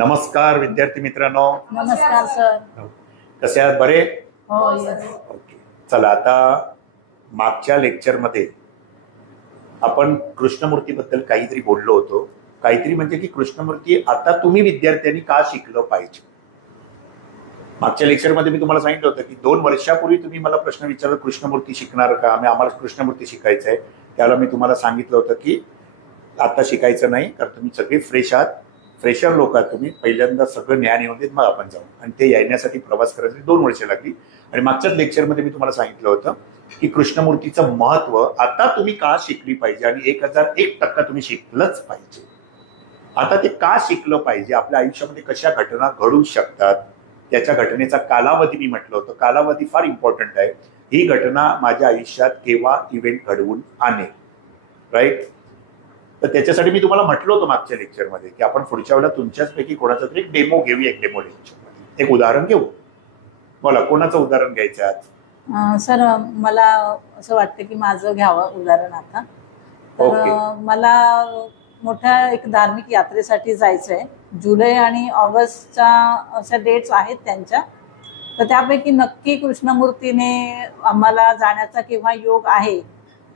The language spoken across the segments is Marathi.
नमस्कार विद्यार्थी मित्रांनो. नमस्कार सर. कसे आहात? बरे? हो. यस. ओके. चला, आता मागच्या लेक्चरमध्ये आपण कृष्णमूर्तीबद्दल काहीतरी बोललो होतो. काहीतरी म्हणजे की कृष्णमूर्ती आता तुम्ही विद्यार्थ्यांनी का शिकलं पाहिजे. मागच्या लेक्चरमध्ये मी तुम्हाला सांगितलं होतं की 2 वर्षापूर्वी तुम्ही मला प्रश्न विचारला, कृष्णमूर्ती शिकणार का, आम्हाला कृष्णमूर्ती शिकायचं आहे. त्यावेळेला मी तुम्हाला सांगितलं होतं की आता शिकायचं नाही, कारण तुम्ही सगळे फ्रेश आहात, फ्रेशर लोक आहात तुम्ही. पहिल्यांदा सगळं ज्ञान येऊन देत, मग आपण जाऊ. आणि ते येण्यासाठी प्रवास करायसाठी 2 वर्ष लागली. आणि मागच्याच लेक्चरमध्ये मी तुम्हाला सांगितलं होतं की कृष्णमूर्तीचं महत्व आता तुम्ही का शिकली पाहिजे आणि 1001% तुम्ही शिकलंच पाहिजे. आता ते का शिकलं पाहिजे, आपल्या आयुष्यामध्ये कशा घटना घडू शकतात, त्याच्या घटनेचा कालावधी मी म्हटलं होतं. कालावधी फार इम्पॉर्टंट आहे. ही घटना माझ्या आयुष्यात केव्हा इव्हेंट घडवून आणेल, राईट. तर त्याच्यासाठी मी तुम्हाला म्हटलं होतं मागच्या लेक्चरमध्ये की आपण पुढच्या वेळेला तुमच्याचपैकी कोणाचा तरी एक डेमो घेऊया. एक डेमो लेक्चरमध्ये एक उदाहरण घेऊ. बोला, कोणाचं उदाहरण घ्यायचं आज? सर, मला असं वाटतं की माझं घ्यावं उदाहरण आता. तर मला मोठ्या एक धार्मिक यात्रेसाठी जायचं आहे. जुलै आणि ऑगस्टच्या अशा डेट्स आहेत त्यांच्या. तर त्यापैकी नक्की कृष्णमूर्तीने आम्हाला जाण्याचा केव्हा योग आहे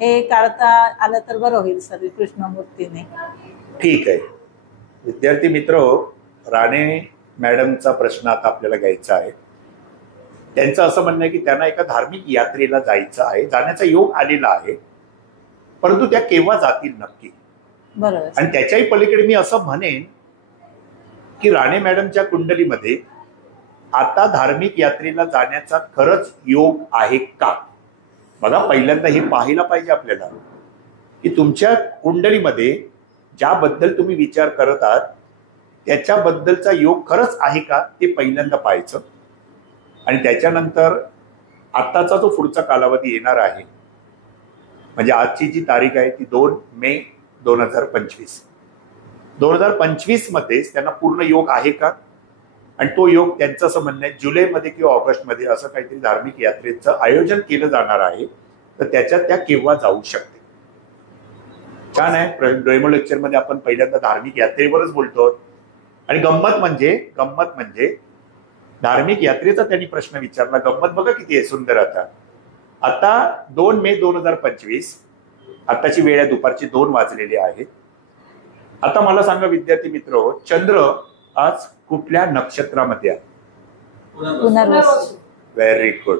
हे काढता आलं तर बरं होईल सर, कृष्णमूर्तीने. ठीक आहे. विद्यार्थी मित्र, राणे मॅडमचा प्रश्न आता आपल्याला घ्यायचा आहे. त्यांचं असं म्हणणं आहे की त्यांना एका धार्मिक यात्रेला जायचं आहे, जाण्याचा योग आलेला आहे, परंतु त्या केव्हा जातील नक्की. बरोबर. आणि त्याच्याही पलीकडे मी असं म्हणेन की राणे मॅडमच्या कुंडलीमध्ये आता धार्मिक यात्रेला जाण्याचा खरंच योग आहे का. बघा, पहिल्यांदा हे पाहायला पाहिजे आपल्याला की तुमच्या कुंडलीमध्ये ज्याबद्दल तुम्ही विचार करत आहात त्याच्याबद्दलचा योग खरंच आहे का, ते पहिल्यांदा पाहायचं. आणि त्याच्यानंतर आत्ताचा जो पुढचा कालावधी येणार आहे, म्हणजे आजची जी तारीख आहे ती 2 मे 2025. 2025 मध्येच त्यांना पूर्ण योग आहे का. आणि तो योग, त्यांचं असं म्हणणं आहे, जुलैमध्ये किंवा ऑगस्टमध्ये असं काहीतरी धार्मिक यात्रेचं आयोजन केलं जाणार आहे. तर त्याच्यात त्या केव्हा जाऊ शकते. छान आहे. डेमो लेक्चरमध्ये आपण पहिल्यांदा धार्मिक यात्रेवरच बोलतो. आणि गंमत म्हणजे धार्मिक यात्रेचा त्यांनी प्रश्न विचारला. गंमत बघा किती आहे सुंदर. आता 2 मे 2025, आताची वेळ आहे, दुपारची 2 वाजलेली आहेत. आता मला सांगा विद्यार्थी मित्र, चंद्र आज कुठल्या नक्षत्रामध्ये आहे? पुनर्वसू. Very good.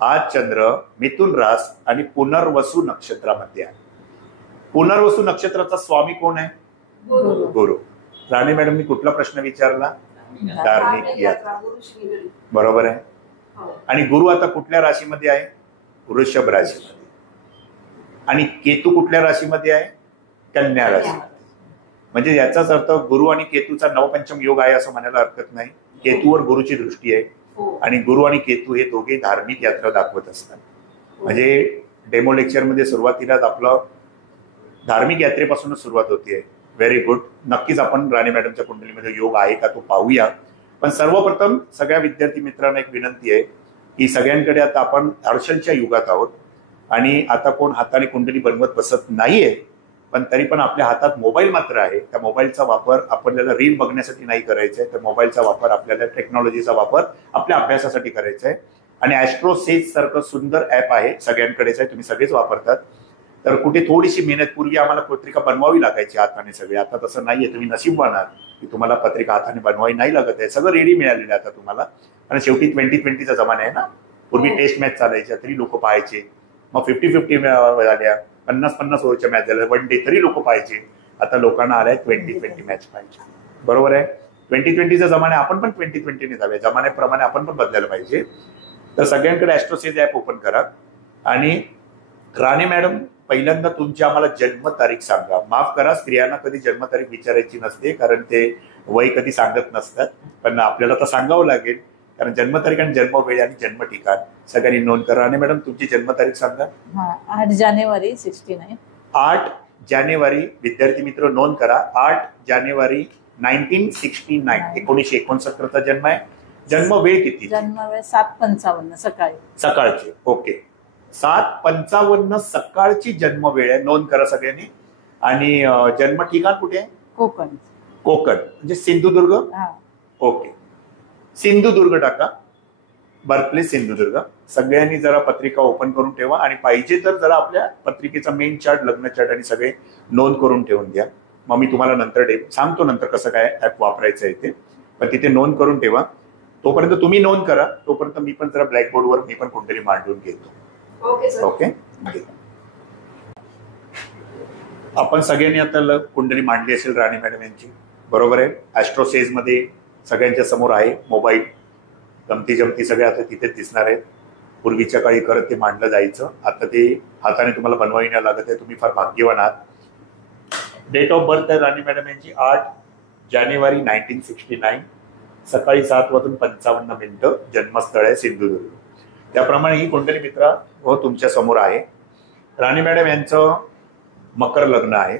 आज चंद्र मिथुन रास आणि पुनर्वसू नक्षत्रामध्ये आहे. पुनर्वसू नक्षत्राचा स्वामी कोण आहे? गुरु. राणे मॅडम, मी कुठला प्रश्न विचारला? धार्मिक यात्रा. बरोबर आहे. आणि गुरु आता कुठल्या राशीमध्ये आहे? वृषभ राशीमध्ये. आणि केतू कुठल्या राशीमध्ये आहे? कन्या राशी. म्हणजे याचाच अर्थ गुरु आणि केतूचा नवपंचम योग आहे असं म्हणायला हरकत नाही. केतूवर गुरुची दृष्टी आहे आणि गुरु आणि केतू हे दोघे धार्मिक यात्रा दाखवत असतात. म्हणजे डेमो लेक्चरमध्ये सुरुवातीलाच आपलं धार्मिक यात्रेपासूनच सुरुवात होतीये. Very good. नक्कीच आपण राणे मॅडमच्या कुंडलीमध्ये योग आहे का तो पाहूया. पण सर्वप्रथम सगळ्या विद्यार्थी मित्रांना एक विनंती आहे की सगळ्यांकडे आता आपण हर्षलच्या युगात आहोत आणि आता कोण हाताने कुंडली बनवत बसत नाहीये. पण तरी पण आपल्या हातात मोबाईल मात्र आहे. त्या मोबाईलचा वापर आपल्याला रील बघण्यासाठी नाही करायचा आहे, तर मोबाईलचा वापर आपल्याला टेक्नॉलॉजीचा वापर आपल्या अभ्यासासाठी करायचा आहे. आणि ॲस्ट्रोसेज सारखं सुंदर ॲप आहे, सगळ्यांकडेच आहे, तुम्ही सगळेच वापरतात. तर कुठे थोडीशी मेहनत, पूर्वी आम्हाला पत्रिका बनवावी लागायची हाताने सगळे, आता तसं नाहीये. तुम्ही नशीबवान आहात की तुम्हाला पत्रिका हाताने बनवावी नाही लागत आहे. सगळं रेडी मिळालेलं आहे आता तुम्हाला. आणि शेवटी 2020चा जमाना आहे ना. पूर्वी टेस्ट मॅच चालायच्या तरी लोक पाहायचे, मग 50-50 झाल्या, 50-50 ओव्हरच्या मॅच झाल्या, 1 डे तरी लोक पाहायचे. आता लोकांना आलाय 20-20 मॅच पाहिजे. बरोबर आहे. 2020चा जमाना, आपण पण 2020ने जाऊया. जमान्याप्रमाणे आपण पण बदलायला पाहिजे. तर सगळ्यांकडे ॲस्ट्रोसेज ॲप ओपन करा. आणि राणे मॅडम, पहिल्यांदा तुमची आम्हाला जन्मतारीख सांगा. माफ करा, स्त्रियांना कधी जन्मतारीख विचारायची नसते, कारण ते वय कधी सांगत नसतात. पण आपल्याला तर सांगावं लागेल, कारण जन्मतारीख आणि जन्मवेळ आणि जन्म ठिकाण सगळ्यांनी नोंद करा. राणे मॅडम, तुमची जन्मतारीख सांगा. 8 जानेवारी 69. 8 जानेवारी. विद्यार्थी मित्र नोंद करा. 8 जानेवारी 1969, 1969चा जन्म आहे. जन्मवेळ किती? जन्मवेळ 7:55 सकाळी. सकाळची. ओके. 7:55 सकाळची जन्मवेळ आहे. नोंद करा सगळ्यांनी. आणि जन्म ठिकाण कुठे आहे? कोकण. कोकण म्हणजे सिंधुदुर्ग. हा. ओके, सिंधुदुर्ग टाका, बर्थप्लेस सिंधुदुर्ग. सगळ्यांनी जरा पत्रिका ओपन करून ठेवा आणि पाहिजे तर जरा आपल्या पत्रिकेचा मेन चार्ट, लग्न चार्ट आणि सगळे नोंद करून ठेवून द्या. मग मी तुम्हाला नंतर सांगतो नंतर कसं काय ऍप वापरायचं आहे ते, पण तिथे नोंद करून ठेवा. तोपर्यंत तुम्ही नोंद करा, तोपर्यंत मी पण जरा ब्लॅकबोर्डवर मी पण कुंडली मांडून घेतो. ओके. आपण सगळ्यांनी आता कुंडली मांडली असेल राणी मॅडम यांची, बरोबर आहे. ऍस्ट्रोसेज मध्ये सगळ्यांच्या समोर आहे मोबाईल, गमती जमती सगळे आता तिथेच दिसणार आहेत. पूर्वीच्या काळी करत ते मांडलं जायचं, आता ते हाताने तुम्हाला बनवावी नाही लागत आहे. तुम्ही फार भाग्यवान आहात. डेट ऑफ बर्थ आहे राणी मॅडम यांची 8 जानेवारी 1969, सकाळी 7:55 जन्मस्थळ आहे सिंधुदुर्ग. त्याप्रमाणे ही कुंडली मित्रा हो तुमच्या समोर आहे. राणी मॅडम यांचं मकर लग्न आहे,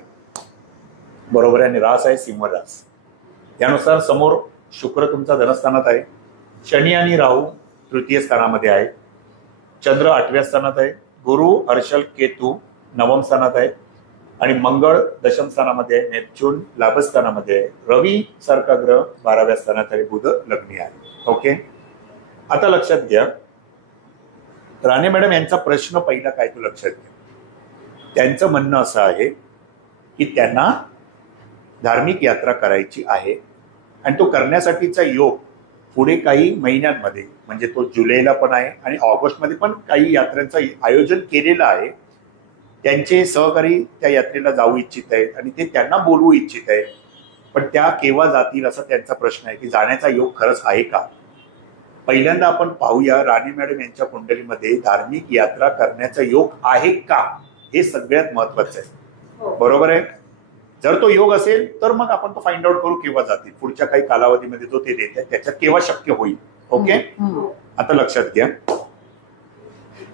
बरोबर आहे, आणि रास आहे सिंह रास. त्यानुसार समोर शुक्र तुमचा धनस्थानात आहे, शनी आणि राहू तृतीय स्थानामध्ये आहे, चंद्र 8व्या स्थानात आहे, गुरु हर्षल केतू 9व्या स्थानात आहे आणि मंगळ दशम स्थानामध्ये आहे, नेपच्यून लाभस्थानामध्ये आहे, रवी सारखा ग्रह 12व्या स्थानात आहे, बुध लग्नी आहे. ओके. आता लक्षात घ्या, राणे मॅडम यांचा प्रश्न पहिला काय तो लक्षात घ्या. त्यांचं म्हणणं असं आहे की त्यांना धार्मिक यात्रा करायची आहे आणि तो करण्यासाठीचा योग पुढे काही महिन्यांमध्ये, म्हणजे तो जुलैला पण आहे आणि ऑगस्टमध्ये पण काही यात्रांचं आयोजन केलेलं आहे. त्यांचे सहकारी त्या यात्रेला जाऊ इच्छित आहेत आणि ते त्यांना बोलवू इच्छित आहेत, पण त्या केव्हा जातील असा त्यांचा प्रश्न आहे की जाण्याचा योग खरंच आहे का. पहिल्यांदा आपण पाहूया राणी मॅडम यांच्या कुंडलीमध्ये धार्मिक यात्रा करण्याचा योग आहे का, हे सगळ्यात महत्वाचं आहे. बरोबर आहे. जर तो योग असेल तर मग आपण तो फाइंड आउट करू केव्हा जातील, पुढच्या काही कालावधीमध्ये जो ते देत आहे त्याच्यात केव्हा शक्य होईल. ओके. आता लक्षात घ्या,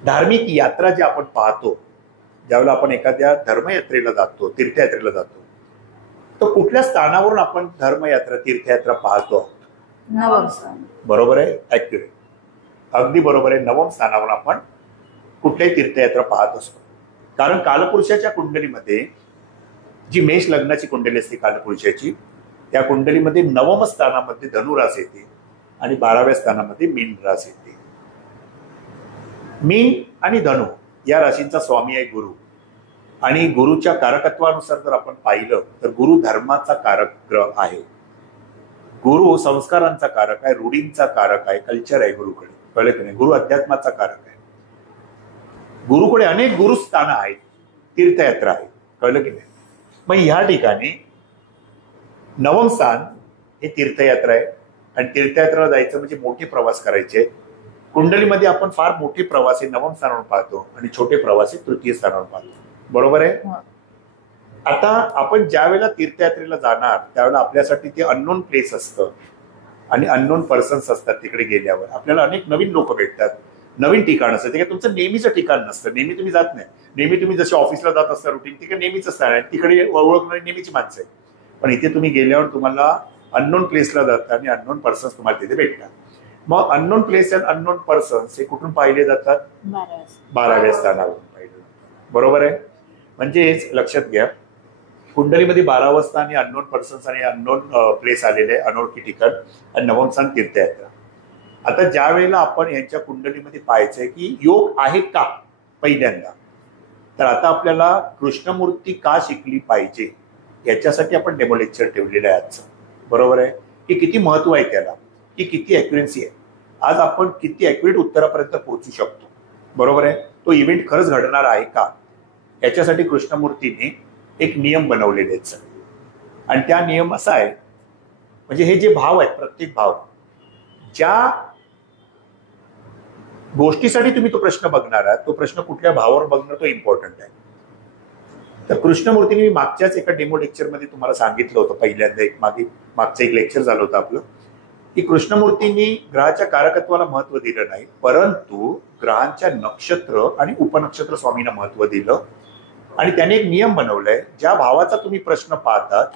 धार्मिक यात्रा जे आपण पाहतो, ज्यावेळेला आपण एखाद्या धर्मयात्रेला जातो, तीर्थयात्रेला जातो, तर कुठल्या स्थानावरून आपण धर्मयात्रा तीर्थयात्रा पाहतो. 9व स्थान. बरोबर आहे, ऍक्युरेट, अगदी बरोबर आहे. 9व स्थानावरून आपण कुठल्याही तीर्थयात्रा पाहत असतो. कारण कालपुरुषाच्या कुंडलीमध्ये जी मेष लग्नाची कुंडली असते कालपुरुषाची, त्या कुंडलीमध्ये 9व स्थानामध्ये धनुरास येते आणि 12व्या स्थानामध्ये मीन रास येते. मीन आणि धनु या राशींचा स्वामी आहे गुरु, आणि गुरुच्या कारकत्वानुसार जर आपण पाहिलं तर गुरु धर्माचा कारक ग्रह आहे. गुरु संस्कारांचा कारक आहे, रूढींचा कारक आहे, कल्चर आहे गुरुकडे, कळलं की नाही. गुरु अध्यात्माचा कारक आहे. गुरुकडे अनेक गुरुस्थानं आहेत, तीर्थयात्रा आहे, कळलं की नाही. मग ह्या ठिकाणी 9व स्थान हे तीर्थयात्रा आहे आणि तीर्थयात्रेला जायचं म्हणजे मोठे प्रवास करायचे. कुंडलीमध्ये आपण फार मोठे प्रवासी 9व स्थानावर पाहतो आणि छोटे प्रवासी तृतीय स्थानावर पाहतो. बरोबर आहे. आता आपण ज्या वेळेला तीर्थयात्रेला जाणार त्यावेळेला आपल्यासाठी ते अननोन प्लेस असतं आणि अननोन पर्सन्स असतात. तिकडे गेल्यावर आपल्याला अनेक नवीन लोक भेटतात, नवीन ठिकाण असतं. ते काय तुमचं नेहमीचं ठिकाण नसतं, नेहमी तुम्ही जात नाही. नेहमी तुम्ही जसे ऑफिसला जात असता रुटीन, तिकडे नेहमीच स्थान आहे, तिकडे ओळखणारी नेहमीची माणसं आहे. पण इथे तुम्ही गेल्यावर तुम्हाला अननोन प्लेसला जातात आणि अननोन पर्सन्स तुम्हाला तिथे भेटतात. मग unknown place and unknown persons हे कुठून पाहिले जातात? 12व्या स्थानावरून पाहिले. बरोबर आहे. म्हणजेच लक्षात घ्या, कुंडलीमध्ये 12व स्थान हे अननोन पर्सन्स आणि अननोन प्लेस आलेले आहे, अनोळखी ठिकाण, आणि 9व स्थान तीर्थयात्रा. आता ज्या वेळेला आपण यांच्या कुंडलीमध्ये पाहायचंय की योग आहे का पहिल्यांदा, तर आता आपल्याला कृष्णमूर्ती का शिकली पाहिजे याच्यासाठी आपण डेमो लेक्चर ठेवलेलं आहे आजचं. बरोबर आहे. की किती महत्व आहे त्याला, की किती ॲक्युरन्सी आहे, आज आपण किती ॲक्युरेट उत्तरापर्यंत पोहोचू शकतो. बरोबर आहे. तो इव्हेंट खरंच घडणार आहे का याच्यासाठी कृष्णमूर्तीने एक नियम बनवलेले आहेत आणि त्या नियम असा आहे, म्हणजे हे जे भाव आहेत, प्रत्येक भाव, ज्या गोष्टीसाठी तुम्ही तो प्रश्न बघणार आहात तो प्रश्न कुठल्या भावावर बघणार तो इम्पॉर्टंट आहे. तर कृष्णमूर्तीने मी मागच्याच एका डेमो लेक्चरमध्ये तुम्हाला सांगितलं होतं, पहिल्यांदा मागचं एक लेक्चर झालं होतं आपलं, की कृष्णमूर्तींनी ग्रहाच्या कारकत्वाला महत्व दिलं नाही, परंतु ग्रहांच्या नक्षत्र आणि उपनक्षत्र स्वामींना महत्व दिलं. आणि त्याने एक नियम बनवलाय, ज्या भावाचा तुम्ही प्रश्न पाहतात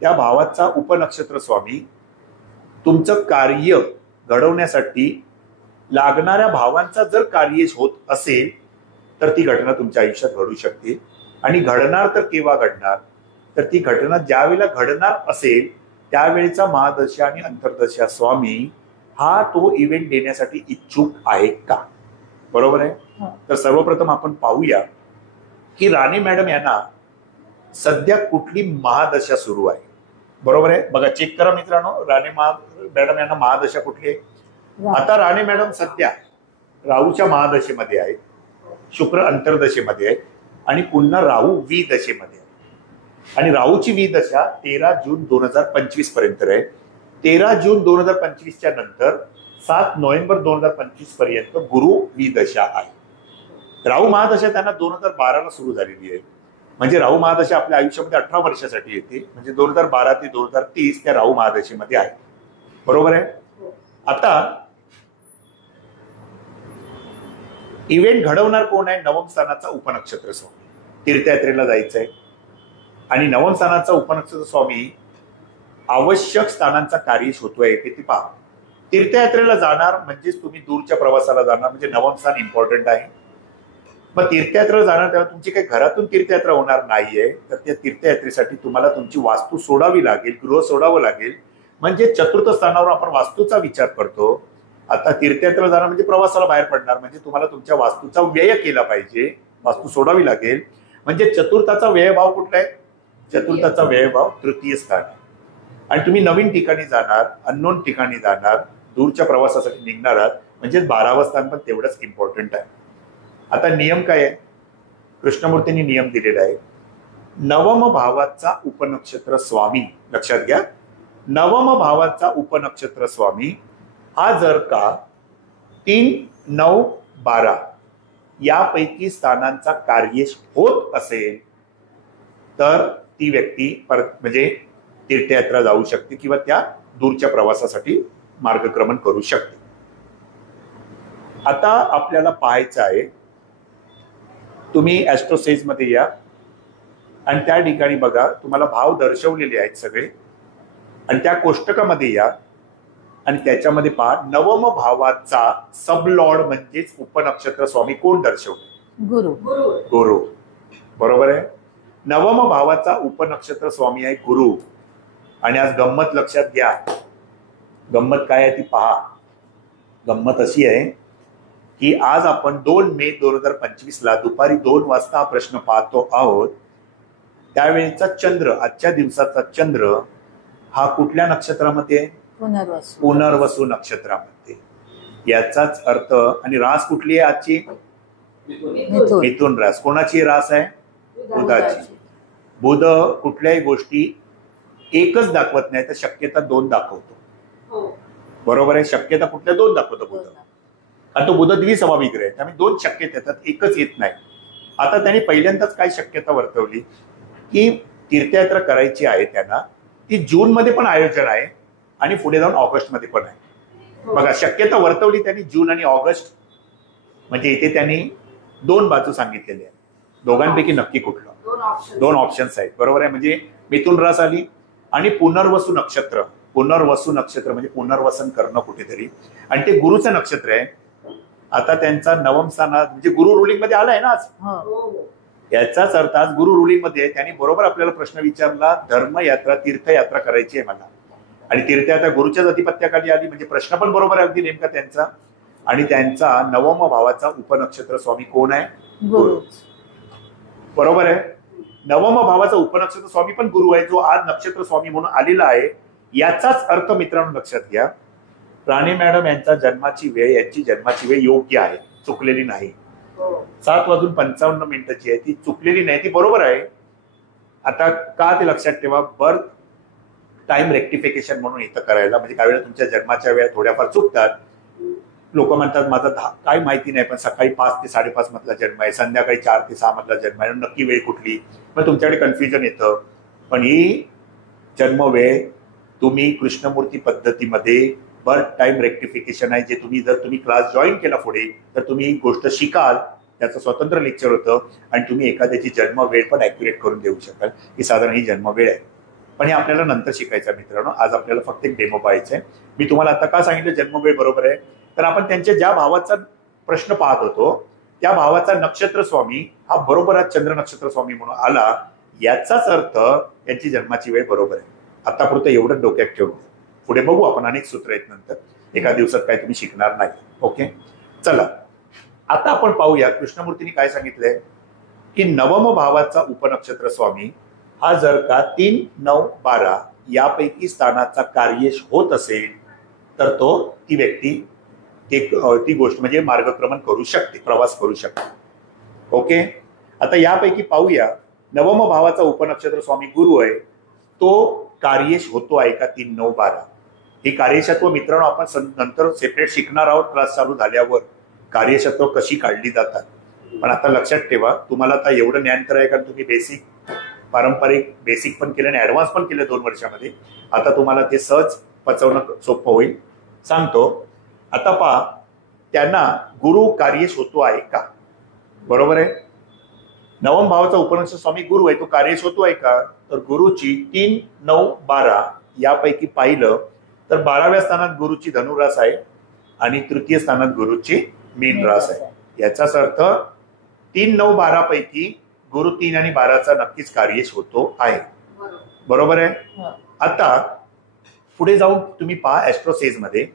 त्या भावाचा उपनक्षत्र स्वामी तुमचं कार्य घडवण्यासाठी लागणाऱ्या भावांचा जर कार्य होत असेल तर ती घटना तुमच्या आयुष्यात घडू शकते. आणि घडणार तर केव्हा घडणार, तर ती घटना ज्या वेळेला घडणार असेल त्यावेळेचा महादशा आणि अंतर्दशा स्वामी हा तो इव्हेंट देण्यासाठी इच्छुक आहे का? बरोबर आहे. तर सर्वप्रथम आपण पाहूया की राणे मॅडम यांना सध्या कुठली महादशा सुरू आहे. बरोबर आहे. बघा, चेक करा मित्रांनो, राणे मॅडम यांना महादशा कुठली आहे. आता राणे मॅडम सध्या राहूच्या महादशेमध्ये आहेत, शुक्र अंतर्दशेमध्ये आहे आणि पुन्हा राहू वी दशेमध्ये आहे. आणि राहूची वी दशा 13 जून 2025 पर्यंत आहे. 13 जून 2025च्या नंतर 7 नोव्हेंबर 2025 पर्यंत गुरु वी दशा आहे. राहू महादशा त्यांना 2012ला सुरू झालेली आहे. म्हणजे राहू महादशा आपल्या आयुष्यामध्ये 18 वर्षासाठी येते. म्हणजे 2012 ते 2030 त्या राहू महादशेमध्ये आहे. बरोबर आहे. आता इव्हेंट घडवणार कोण आहे? नवम स्थानाचा उपनक्षत्र स्वामी. तीर्थयात्रेला जायचंय आणि नवम स्थानाचा उपनक्षत्र स्वामी आवश्यक स्थानांचा कार्य होतोय किती पहा. तीर्थयात्रेला जाणार म्हणजेच तुम्ही दूरच्या प्रवासाला जाणार, म्हणजे नवम स्थान इम्पॉर्टंट आहे. मग तीर्थयात्रेला जाणार तेव्हा तुमची काही घरातून तीर्थयात्रा होणार नाहीये, तर त्या तीर्थयात्रेसाठी तुम्हाला तुमची वास्तू सोडावी लागेल, गृह सोडावं लागेल. म्हणजे चतुर्थ स्थानावर आपण वास्तूचा विचार करतो. आता तीर्थयात्रेला जाणार म्हणजे प्रवासाला बाहेर पडणार, म्हणजे तुम्हाला तुमच्या वास्तूचा व्यय केला पाहिजे, वास्तू सोडावी लागेल. म्हणजे चतुर्थाचा व्ययभाव कुठला आहे? चतुर्थाचा व्ययभाव तृतीय स्थान आहे. आणि तुम्ही नवीन ठिकाणी जाणार, अननोन ठिकाणी जाणार, दूरच्या प्रवासासाठी निघणार आहात, म्हणजे 12वं स्थान पण तेवढंच इम्पॉर्टंट आहे. आता नियम काय आहे? कृष्णमूर्तींनी नियम दिलेला आहे. नवम भावाचा उपनक्षत्र स्वामी, लक्षात घ्या, नवम भावाचा उपनक्षत्र स्वामी हा जर का 3, 9, 12 यापैकी स्थानांचा कार्य होत असेल तर ती व्यक्ती परत म्हणजे तीर्थयात्रा जाऊ शकते किंवा त्या दूरच्या प्रवासासाठी मार्गक्रमण करू शकते. आता आपल्याला पाहायचं आहे, तुम्ही ऍस्ट्रोसेज मध्ये या आणि त्या ठिकाणी बघा, तुम्हाला भाव दर्शवलेले आहेत सगळे, आणि त्या कोष्टकामध्ये या आणि त्याच्यामध्ये पहा नवम भावाचा सबलॉर्ड म्हणजेच उपनक्षत्र स्वामी कोण दर्शवले? गुरु. गुरु. बरोबर आहे. नवम भावाचा उपनक्षत्र स्वामी आहे गुरु. आणि आज गंमत लक्षात घ्या. गंमत काय आहे ती पहा. गंमत अशी आहे की आज आपण 2 मे 2025 ला दुपारी 2 वाजता हा प्रश्न पाहतो आहोत. त्यावेळेचा चंद्र, आजच्या दिवसाचा चंद्र हा कुठल्या नक्षत्रामध्ये आहे? पुनर्वसू नक्षत्रामध्ये. याचाच अर्थ, आणि रास कुठली आहे आजची? मिथुन रास. कोणाची रास आहे? बुधाची. बुध कुठल्याही गोष्टी एकच दाखवत नाही तर शक्यता 2 दाखवतो. बरोबर आहे. शक्यता कुठल्या 2 दाखवतो बुध. आणि तो बुध द्विस्वाभाविक आहे, त्यामुळे 2 शक्यता येतात, एकच येत नाही. आता त्यांनी पहिल्यांदाच काय शक्यता वर्तवली की तीर्थयात्रा करायची आहे त्यांना, ती जून मध्ये पण आयोजन आहे आणि पुढे जाऊन ऑगस्ट मध्ये पण आहे. बघा, शक्यता वर्तवली त्यांनी जून आणि ऑगस्ट. म्हणजे इथे त्यांनी 2 बाजू सांगितलेल्या आहेत. दोघांपैकी नक्की कुठलं? 2 ऑप्शन्स आहेत. बरोबर आहे. म्हणजे मिथुन रास आली आणि पुनर्वसू नक्षत्र. पुनर्वसू नक्षत्र म्हणजे पुनर्वसन करणं कुठेतरी, आणि ते गुरुचं नक्षत्र आहे. आता त्यांचा नवम स्थानात म्हणजे गुरु रुलिंग मध्ये आलाय ना आज. याचाच अर्थ आज गुरु रुलिंग मध्ये त्यांनी बरोबर आपल्याला प्रश्न विचारला, धर्मयात्रा तीर्थयात्रा करायची आहे मला, आणि तीर्थयात्रा गुरुच्याच अधिपत्याखाली आली. म्हणजे प्रश्न पण बरोबर आहे अगदी नेमका त्यांचा. आणि त्यांचा नवम भावाचा उपनक्षत्र स्वामी कोण आहे? गुरु. बरोबर आहे. नवम भावाचा उपनक्षत्र स्वामी पण गुरु आहे, जो आज नक्षत्र स्वामी म्हणून आलेला आहे. याचाच अर्थ मित्रांनो लक्षात घ्या, राणे मॅडम यांची जन्माची वेळ योग्य आहे, चुकलेली नाही. 7:55 आहे, ती चुकलेली नाही, ती बरोबर आहे. आता का ते लक्षात ठेवा, बर्थ टाइम रेक्टिफिकेशन म्हणून इथं करायला. म्हणजे काही वेळा तुमच्या जन्माच्या वेळा थोड्याफार चुकतात. लोक म्हणतात माझा काय माहिती नाही, पण सकाळी 5 ते 5:30 मधला जन्म आहे, संध्याकाळी 4 ते 6 मधला जन्म आहे, नक्की वेळ कुठली? मग तुमच्याकडे कन्फ्युजन येतं. पण ही जन्मवेळ तुम्ही कृष्णमूर्ती पद्धतीमध्ये बर्थ टाइम रेक्टिफिकेशन आहे, जे तुम्ही जर तुम्ही क्लास जॉईन केला पुढे तर तुम्ही ही गोष्ट शिकाल. त्याचं स्वतंत्र लेक्चर होतं आणि तुम्ही एखाद्याची जन्मवेळ पण ऍक्युरेट करून देऊ शकाल की साधारण ही जन्मवेळ आहे. पण हे आपल्याला नंतर शिकायचं मित्रांनो. आज आपल्याला फक्त एक डेमो पाहायचा आहे. मी तुम्हाला आता का सांगितलं जन्मवेळ बरोबर आहे, तर आपण त्यांच्या ज्या भावाचा प्रश्न पाहत होतो त्या भावाचा नक्षत्र स्वामी हा बरोबर आज चंद्र नक्षत्र स्वामी म्हणून आला. याचाच अर्थ त्यांची जन्माची वेळ बरोबर आहे. आतापुरतं एवढं डोक्यात ठेवून द्या. पुढे बघू आपण, अनेक सूत्र आहेत नंतर, एका दिवसात काय तुम्ही शिकणार नाही. ओके, चला आता आपण पाहूया कृष्णमूर्तींनी काय सांगितलंय की नवम भावाचा उपनक्षत्र स्वामी हा जर का 3, 9, 12 यापैकी स्थानाचा कार्येश होत असेल तर ती व्यक्ती ती गोष्ट म्हणजे मार्गक्रमण करू शकते, प्रवास करू शकते. ओके, आता यापैकी पाहूया नवम भावाचा उपनक्षत्र स्वामी गुरु आहे, तो कार्येश होतो आहे का 3, 9, 12. ही कार्यशत्व मित्रांनो आपण नंतर सेपरेट शिकणार आहोत क्लास चालू झाल्यावर, कार्यशत्व कशी काढली जातात. पण आता लक्षात ठेवा, तुम्हाला आता एवढं ज्ञान तर आहे कारण तुम्ही बेसिक पारंपरिक बेसिक पण केलं आणि ऍडव्हान्स पण केलं 2 वर्षामध्ये. आता तुम्हाला ते सहज पचवणं सोपं होईल. सांगतो आता पहा, त्यांना गुरु कार्येश होतो आहे का, बरोबर आहे. नवम भावाचा उपनक्षत्र स्वामी गुरु आहे, तो कार्येश होतो आहे का, तर गुरुची 3, 9, 12 यापैकी पाहिलं तर 12व्या स्थानात गुरुची धनुरास आहे आणि तृतीय स्थानात गुरुची मीन रास आहे. याचाच अर्थ 3, 9, 12 पैकी गुरु 3 आणि 12चा नक्कीच कार्येश होतो आहे, बरोबर आहे. आता पुढे जाऊन तुम्ही पहा, ऍस्ट्रोसेज मध्ये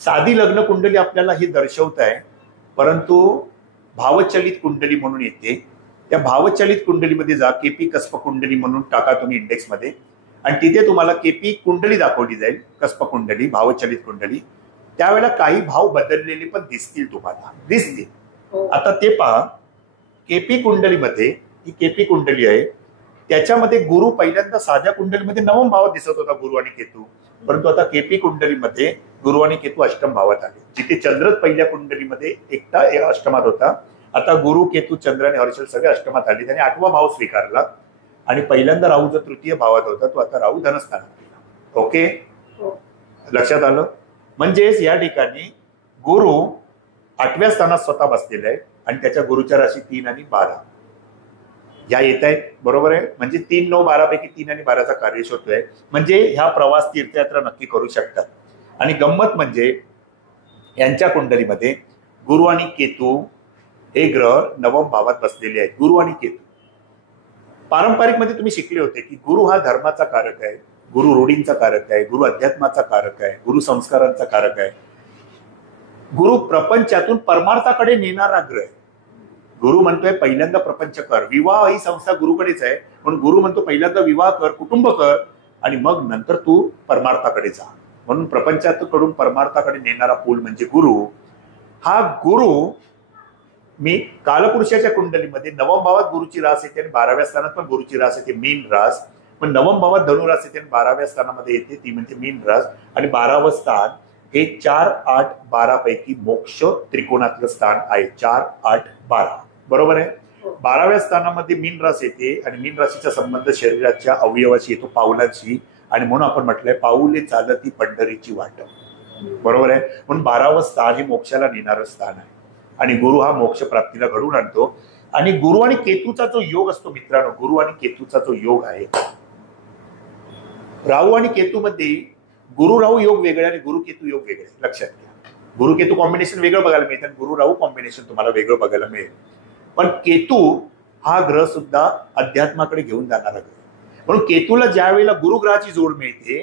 साधी लग्न कुंडली आपल्याला हे दर्शवत आहे, परंतु भावचलित कुंडली म्हणून येते. त्या भावचलित कुंडलीमध्ये जा, केपी कस्प कुंडली म्हणून टाका तुम्ही इंडेक्समध्ये आणि तिथे तुम्हाला केपी कुंडली दाखवली जाईल, कस्प कुंडली, भावचलित कुंडली. त्यावेळेला काही भाव बदललेले पण दिसतील तुम्हाला, दिसतील. आता ते पहा, केपी कुंडलीमध्ये ही केपी कुंडली आहे, त्याच्यामध्ये गुरु पहिल्यांदा साध्या कुंडलीमध्ये नवम भावात दिसत होता, गुरु आणि केतू. परंतु आता केपी कुंडलीमध्ये गुरु आणि केतू अष्टम भावात आले. जिथे चंद्रच पहिल्या कुंडलीमध्ये एकटा अष्टमात होता, आता गुरु, केतू, चंद्र आणि हर्षल सगळे अष्टमात आले. त्याने 8वा भाव स्वीकारला आणि पहिल्यांदा राहू जो तृतीय भावात होता, तो आता राहू धनस्थानात गेला. ओके, लक्षात आलं. म्हणजेच या ठिकाणी गुरु 8व्या स्थानात स्वतः बसलेला आहे आणि त्याच्या गुरुच्या राशी 3 आणि 12 या येत आहेत, बरोबर आहे. म्हणजे 3, 9, 12 पैकी 3 आणि 12चा कार्येश होतोय. म्हणजे ह्या प्रवास तीर्थयात्रा नक्की करू शकतात. आणि गंमत म्हणजे यांच्या कुंडलीमध्ये गुरु आणि केतू हे ग्रह नवम भावात बसलेले आहेत. गुरु आणि केतू पारंपरिक मध्ये तुम्ही शिकले होते की गुरु हा धर्माचा कारक आहे, गुरु रूढींचा कारक आहे, गुरु अध्यात्माचा कारक आहे, गुरु संस्कारांचा कारक आहे. गुरु प्रपंचातून परमार्थाकडे नेणारा ग्रह आहे. गुरु म्हणतोय पहिल्यांदा प्रपंच कर, विवाह ही संस्था गुरुकडेच आहे, म्हणून गुरु म्हणतो पहिल्यांदा विवाह कर, कुटुंब कर आणि मग नंतर तू परमार्थाकडे जा. म्हणून प्रपंचाकडून परमार्थाकडे नेणारा पूल म्हणजे गुरु. हा गुरु मी कालपुरुषाच्या कुंडलीमध्ये नवम भावात गुरुची रास येते आणि 12व्या स्थानात पण गुरुची रास येते, मीन रास. पण नवम भावात धनुरास येते आणि 12व्या स्थानामध्ये येते, ती म्हणजे मीन रास. आणि 12वं स्थान हे 4, 8, 12 पैकी मोक्ष त्रिकोणातलं स्थान आहे. 4, 8, 12 बरोबर आहे. 12व्या स्थानामध्ये मीन रास येते आणि मीन राशीचा संबंध शरीराच्या अवयवाशी येतो, पावलांशी. आणि म्हणून आपण म्हटलंय पाऊले चालती पंढरीची वाट, बरोबर आहे. म्हणून 12वं स्थान हे मोक्षाला नेणारं स्थान आहे आणि गुरु हा मोक्ष प्राप्तीला घडवून आणतो. आणि गुरु आणि केतूचा जो योग असतो मित्रांनो, गुरु आणि केतूचा जो योग आहे, राहू आणि केतू मध्ये गुरु राहू योग वेगळे आणि गुरु केतू योग वेगळे. लक्षात घ्या, गुरु केतू कॉम्बिनेशन वेगळं बघायला मिळतं आणि गुरु राहू कॉम्बिनेशन तुम्हाला वेगळं बघायला मिळेल. पण केतू हा ग्रह सुद्धा अध्यात्माकडे घेऊन जाणारा ग्रह. म्हणून केतूला ज्या वेळेला गुरुग्रहाची जोड मिळते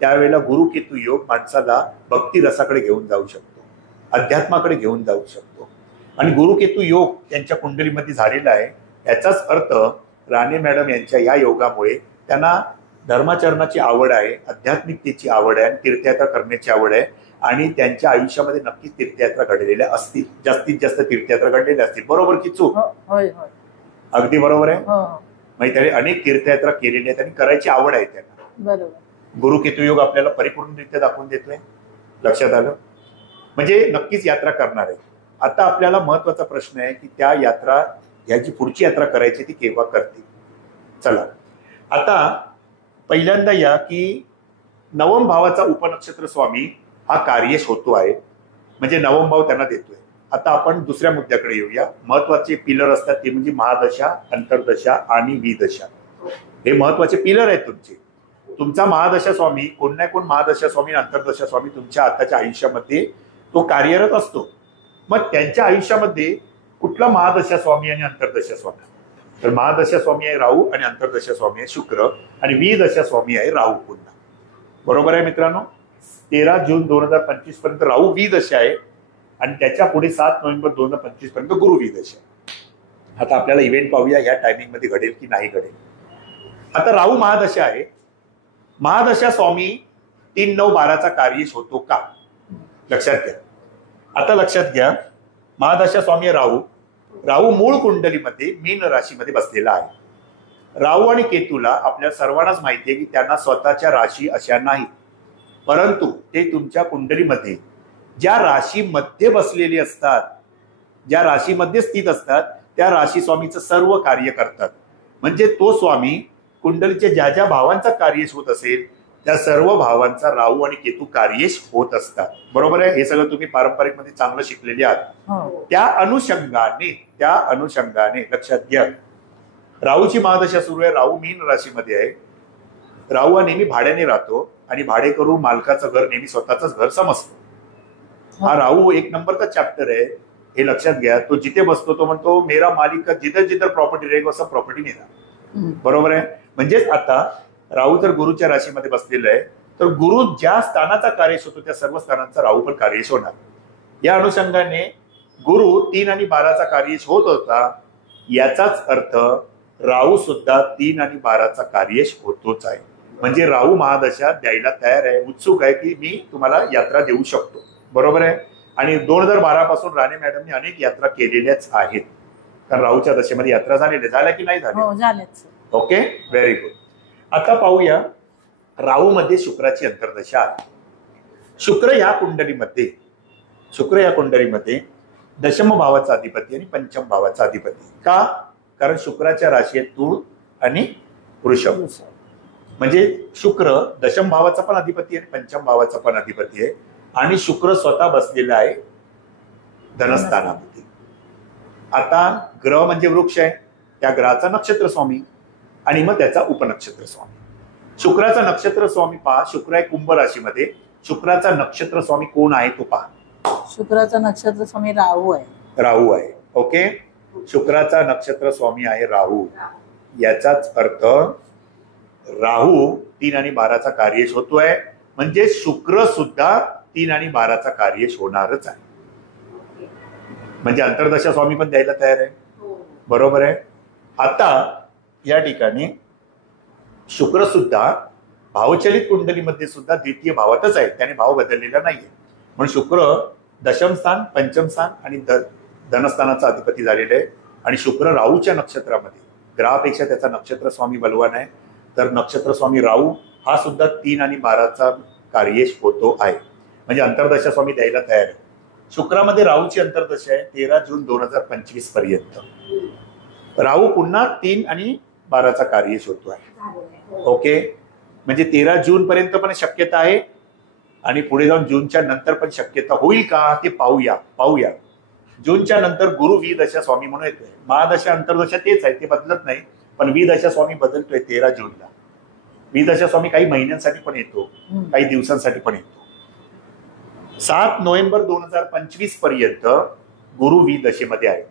त्यावेळेला गुरु केतू योग माणसाला भक्ती रसाकडे घेऊन जाऊ शकतो, अध्यात्माकडे घेऊन जाऊ शकतो. आणि गुरु केतू योग त्यांच्या कुंडलीमध्ये झालेला आहे. याचाच अर्थ राणे मॅडम यांच्या या योगामुळे त्यांना धर्माचरणाची आवड आहे, आध्यात्मिकतेची आवड आहे, तीर्थयात्रा करण्याची आवड आहे. आणि त्यांच्या आयुष्यामध्ये नक्कीच तीर्थयात्रा घडलेल्या असतील, जास्तीत जास्त तीर्थयात्रा घडलेल्या असतील, बरोबर की चूक? अगदी बरोबर आहे. म्हणजे त्याने अनेक तीर्थयात्रा केलेल्या आहेत आणि करायची आवड आहे त्यांना, बरोबर. गुरु केतू योग आपल्याला परिपूर्णरित्या दाखवून देतोय. लक्षात आलं. म्हणजे नक्कीच यात्रा करणार आहे. आता आपल्याला महत्वाचा प्रश्न आहे की त्या यात्रा, ह्याची पुढची यात्रा करायची ती केव्हा करतील. चला आता पहिल्यांदा या की नवम भावाचा उपनक्षत्र स्वामी हा कार्येश होतो आहे, म्हणजे नवम भाव त्यांना देतोय. आता आपण दुसऱ्या मुद्द्याकडे येऊया. महत्वाचे पिलर असतात ते म्हणजे महादशा, अंतर्दशा आणि विदशा. हे महत्वाचे पिलर आहेत तुमचे. तुमचा महादशा स्वामी, कोण ना कोण महादशा स्वामी, अंतर्दशा स्वामी तुमच्या आताच्या आयुष्यामध्ये तो कार्यरत असतो. मग त्यांच्या आयुष्यामध्ये कुठला महादशा स्वामी आणि अंतर्दशा स्वामी तर महादशा स्वामी आहे राहू आणि अंतर्दशा स्वामी आहे शुक्र आणि विदशा स्वामी आहे राहू पुन्हा. बरोबर आहे मित्रांनो. 13 जून 2025 पर्यंत राहू विदशा आहे आणि त्याच्या पुढे 7 नोव्हेंबर 2025 पर्यंत गुरु विदशा. आता आपल्याला इव्हेंट पाहूया या टायमिंग मध्ये घडेल की नाही घडेल. आता राहू महादशा आहे. महादशा स्वामी 3-9-12चा कार्यश होतो का, लक्षात घ्या. आता लक्षात घ्या, महादशा स्वामी आहे राहू. राहू मूळ कुंडलीमध्ये मीन राशीमध्ये बसलेला आहे. राहू आणि केतूला आपल्या सर्वांनाच माहिती आहे की त्यांना स्वतःच्या राशी अशा नाही, परंतु ते तुमच्या कुंडलीमध्ये ज्या राशीमध्ये बसलेली असतात, ज्या राशीमध्ये स्थित असतात, त्या राशी स्वामीचं सर्व कार्य करतात. म्हणजे तो स्वामी कुंडलीच्या ज्या ज्या भावांचा कार्यश होत असेल त्या सर्व भावांचा राहू आणि केतू कार्यश होत असतात. बरोबर आहे. हे सगळं तुम्ही पारंपरिक मध्ये चांगलं शिकलेले आहात. त्या अनुषंगाने लक्षात घ्या, राहूची महादशा सुरू आहे. राहू मीन राशीमध्ये आहे. राहू हा नेहमी भाड्याने राहतो आणि भाडेकरू मालकाचं घर नेहमी स्वतःच घर समजतो. हा राहू 1 नंबरचा चॅप्टर आहे, हे लक्षात घ्या. तो जिथे बसतो तो म्हणतो मेरा मालिक का जिधर जिधर प्रॉपर्टी रहेगा सब प्रॉपर्टी मेरा. बरोबर आहे. म्हणजेच आता राहू तर गुरुच्या राशीमध्ये बसलेला आहे, तर गुरु ज्या स्थानाचा कार्यश होतो त्या सर्व स्थानांचा राहू पण कार्यश होणार. या अनुषंगाने गुरु 3 आणि 12चा कार्यश होत होता, याचाच अर्थ राहू सुद्धा 3 आणि 12चा कार्यश होतोच आहे. म्हणजे राहू महादशा द्यायला तयार आहे, उत्सुक आहे की मी तुम्हाला यात्रा देऊ शकतो. बरोबर आहे. आणि 2012 पासून राणे मॅडमने अनेक यात्रा केलेल्याच आहेत, कारण राहूच्या दशेमध्ये यात्रा झाल्या की नाही झाल्या. Okay, very good. आता पाहूया राहू मध्ये शुक्राची अंतर्दशा आहे. शुक्र या कुंडलीमध्ये दशम भावाचा अधिपती आणि पंचम भावाचा अधिपती. का? कारण शुक्राच्या राशी आहेत तूळ आणि वृषभ. म्हणजे शुक्र दशम भावाचा पण अधिपती आहे, पंचम भावाचा पण अधिपती आहे आणि शुक्र स्वतः बसलेला आहे धनस्थानामध्ये. आता ग्रह म्हणजे वृक्ष आहे, त्या ग्रहाचा नक्षत्र स्वामी आणि मग त्याचा उपनक्षत्र स्वामी. शुक्राचा नक्षत्र स्वामी पहा, शुक्र आहे कुंभ राशीमध्ये. शुक्राचा नक्षत्र स्वामी कोण आहे तो पहा. शुक्राचा नक्षत्र स्वामी राहू आहे. ओके, शुक्राचा नक्षत्र स्वामी आहे राहू. याचाच अर्थ राहू 3 आणि 12चा कार्यश होतोय, म्हणजे शुक्र सुद्धा 3 आणि 12चा कार्यश होणारच आहे. म्हणजे अंतर्दशा स्वामी पण द्यायला तयार आहे. बरोबर आहे. आता या ठिकाणी शुक्र सुद्धा भावचलित कुंडलीमध्ये सुद्धा द्वितीय भावातच आहे, त्याने भाव बदललेला नाहीये. म्हणून शुक्र दशम स्थान, पंचम स्थान आणि धनस्थानाचा अधिपती झालेला आहे. आणि शुक्र राहूच्या नक्षत्रामध्ये, ग्रहापेक्षा त्याचा नक्षत्र स्वामी बलवान आहे, तर नक्षत्र स्वामी राहू हा सुद्धा 3 आणि 12चा कार्यश होतो आहे. म्हणजे अंतर्दशा स्वामी द्यायला तयार आहे. शुक्रामध्ये राहूची अंतर्दशा आहे 13 जून 2025 पर्यंत. राहू पुन्हा 3 आणि 12चा कार्यश होतो आहे. ओके, म्हणजे 13 जून पर्यंत पण शक्यता आहे आणि पुढे जाऊन जूनच्या नंतर पण शक्यता होईल का ते पाहूया. जूनच्या नंतर गुरु विदशा स्वामी म्हणून येतोय. महादशा अंतर्दशा तेच आहे, ते बदलत नाही, पण विदशा स्वामी बदलतोय 13 जूनला. विदशा स्वामी काही महिन्यांसाठी पण येतो, काही दिवसांसाठी पण येतो. 7 नोव्हेंबर 2025 पर्यंत गुरु विदशेमध्ये आहे.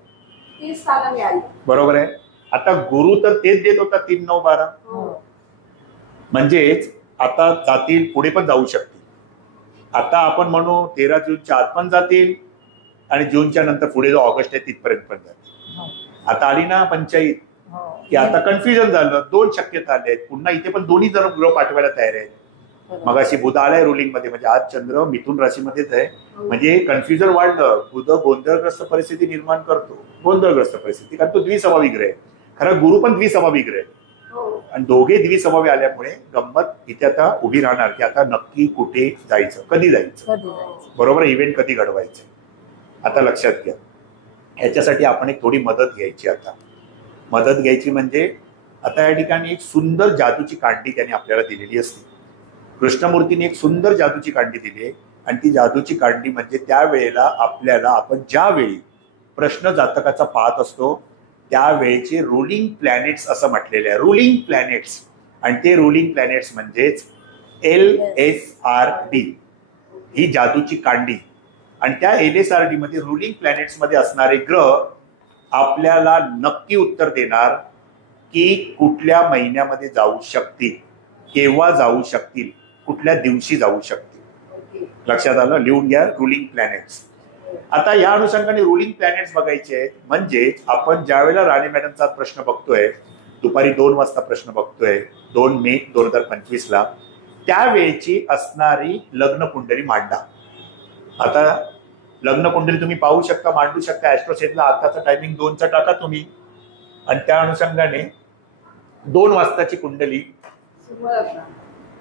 बरोबर आहे. आता गुरु तर तेच देत होता 3, 9, 12. म्हणजेच आता जातील, पुढे पण जाऊ शकतील. आता आपण म्हणू 13 जूनच्या आत पण जातील आणि जूनच्या नंतर पुढे जो ऑगस्ट आहे तिथपर्यंत पण जातील. आता आली ना पंचायत की आता कन्फ्युजन झालं. 2 शक्यता आल्या आहेत. पुन्हा इथे पण दोन्ही जण ग्रह पाठवायला तयार आहेत. मगाशी बुध आलाय रुलिंग मध्ये, म्हणजे आज चंद्र मिथुन राशीमध्येच आहे. म्हणजे कन्फ्युजन वाढलं. बुध गोंधळग्रस्त परिस्थिती निर्माण करतो, गोंधळग्रस्त परिस्थिती, कारण तो द्विस्वभावी ग्रह आहे. खरं गुरु पण द्विस्वभावी ग्रह आहे आणि दोघे द्विस्वभावी आल्यामुळे गंमत इथे आता उभी राहणार की आता नक्की कुठे जायचं, कधी जायचं. बरोबर, इव्हेंट कधी घडवायचं. आता लक्षात घ्या, ह्याच्यासाठी आपण एक थोडी मदत घ्यायची. आता मदत घ्यायची म्हणजे आता या ठिकाणी एक सुंदर जादूची कांडी त्याने आपल्याला दिलेली असते. कृष्णमूर्तीने एक सुंदर जादूची कांडी दिली आहे आणि ती जादूची कांडी म्हणजे त्यावेळेला आपल्याला, आपण ज्यावेळी प्रश्न जातकाचा पाहत असतो त्यावेळेचे रुलिंग प्लॅनेट्स असं म्हटलेलं आहे. रुलिंग प्लॅनेट्स, आणि ते रुलिंग प्लॅनेट्स म्हणजेच LSRD ही जादूची कांडी. आणि त्या LSRD मध्ये रुलिंग प्लॅनेट्स मध्ये असणारे ग्रह आपल्याला नक्की उत्तर देणार की कुठल्या महिन्यामध्ये जाऊ शकतील, केव्हा जाऊ शकतील, कुठल्या दिवशी जाऊ शकतील. लक्षात आलं? लिहून घ्या रुलिंग प्लॅनेट्स. आता या अनुषंगाने रुलिंग प्लॅनेट्स बघायचे आहेत. म्हणजेच आपण ज्या वेळेला राणे मॅडमचा प्रश्न बघतोय, दुपारी 2 वाजता प्रश्न बघतोय 2 मे 2025 ला, त्यावेळेची असणारी लग्न कुंडली मांडा. आता लग्न कुंडली तुम्ही पाहू शकता, मांडू शकता. ऍस्ट्रोसेटला आताचा टायमिंग 2चा टाका तुम्ही, आणि त्या अनुषंगाने 2 वाजताची कुंडली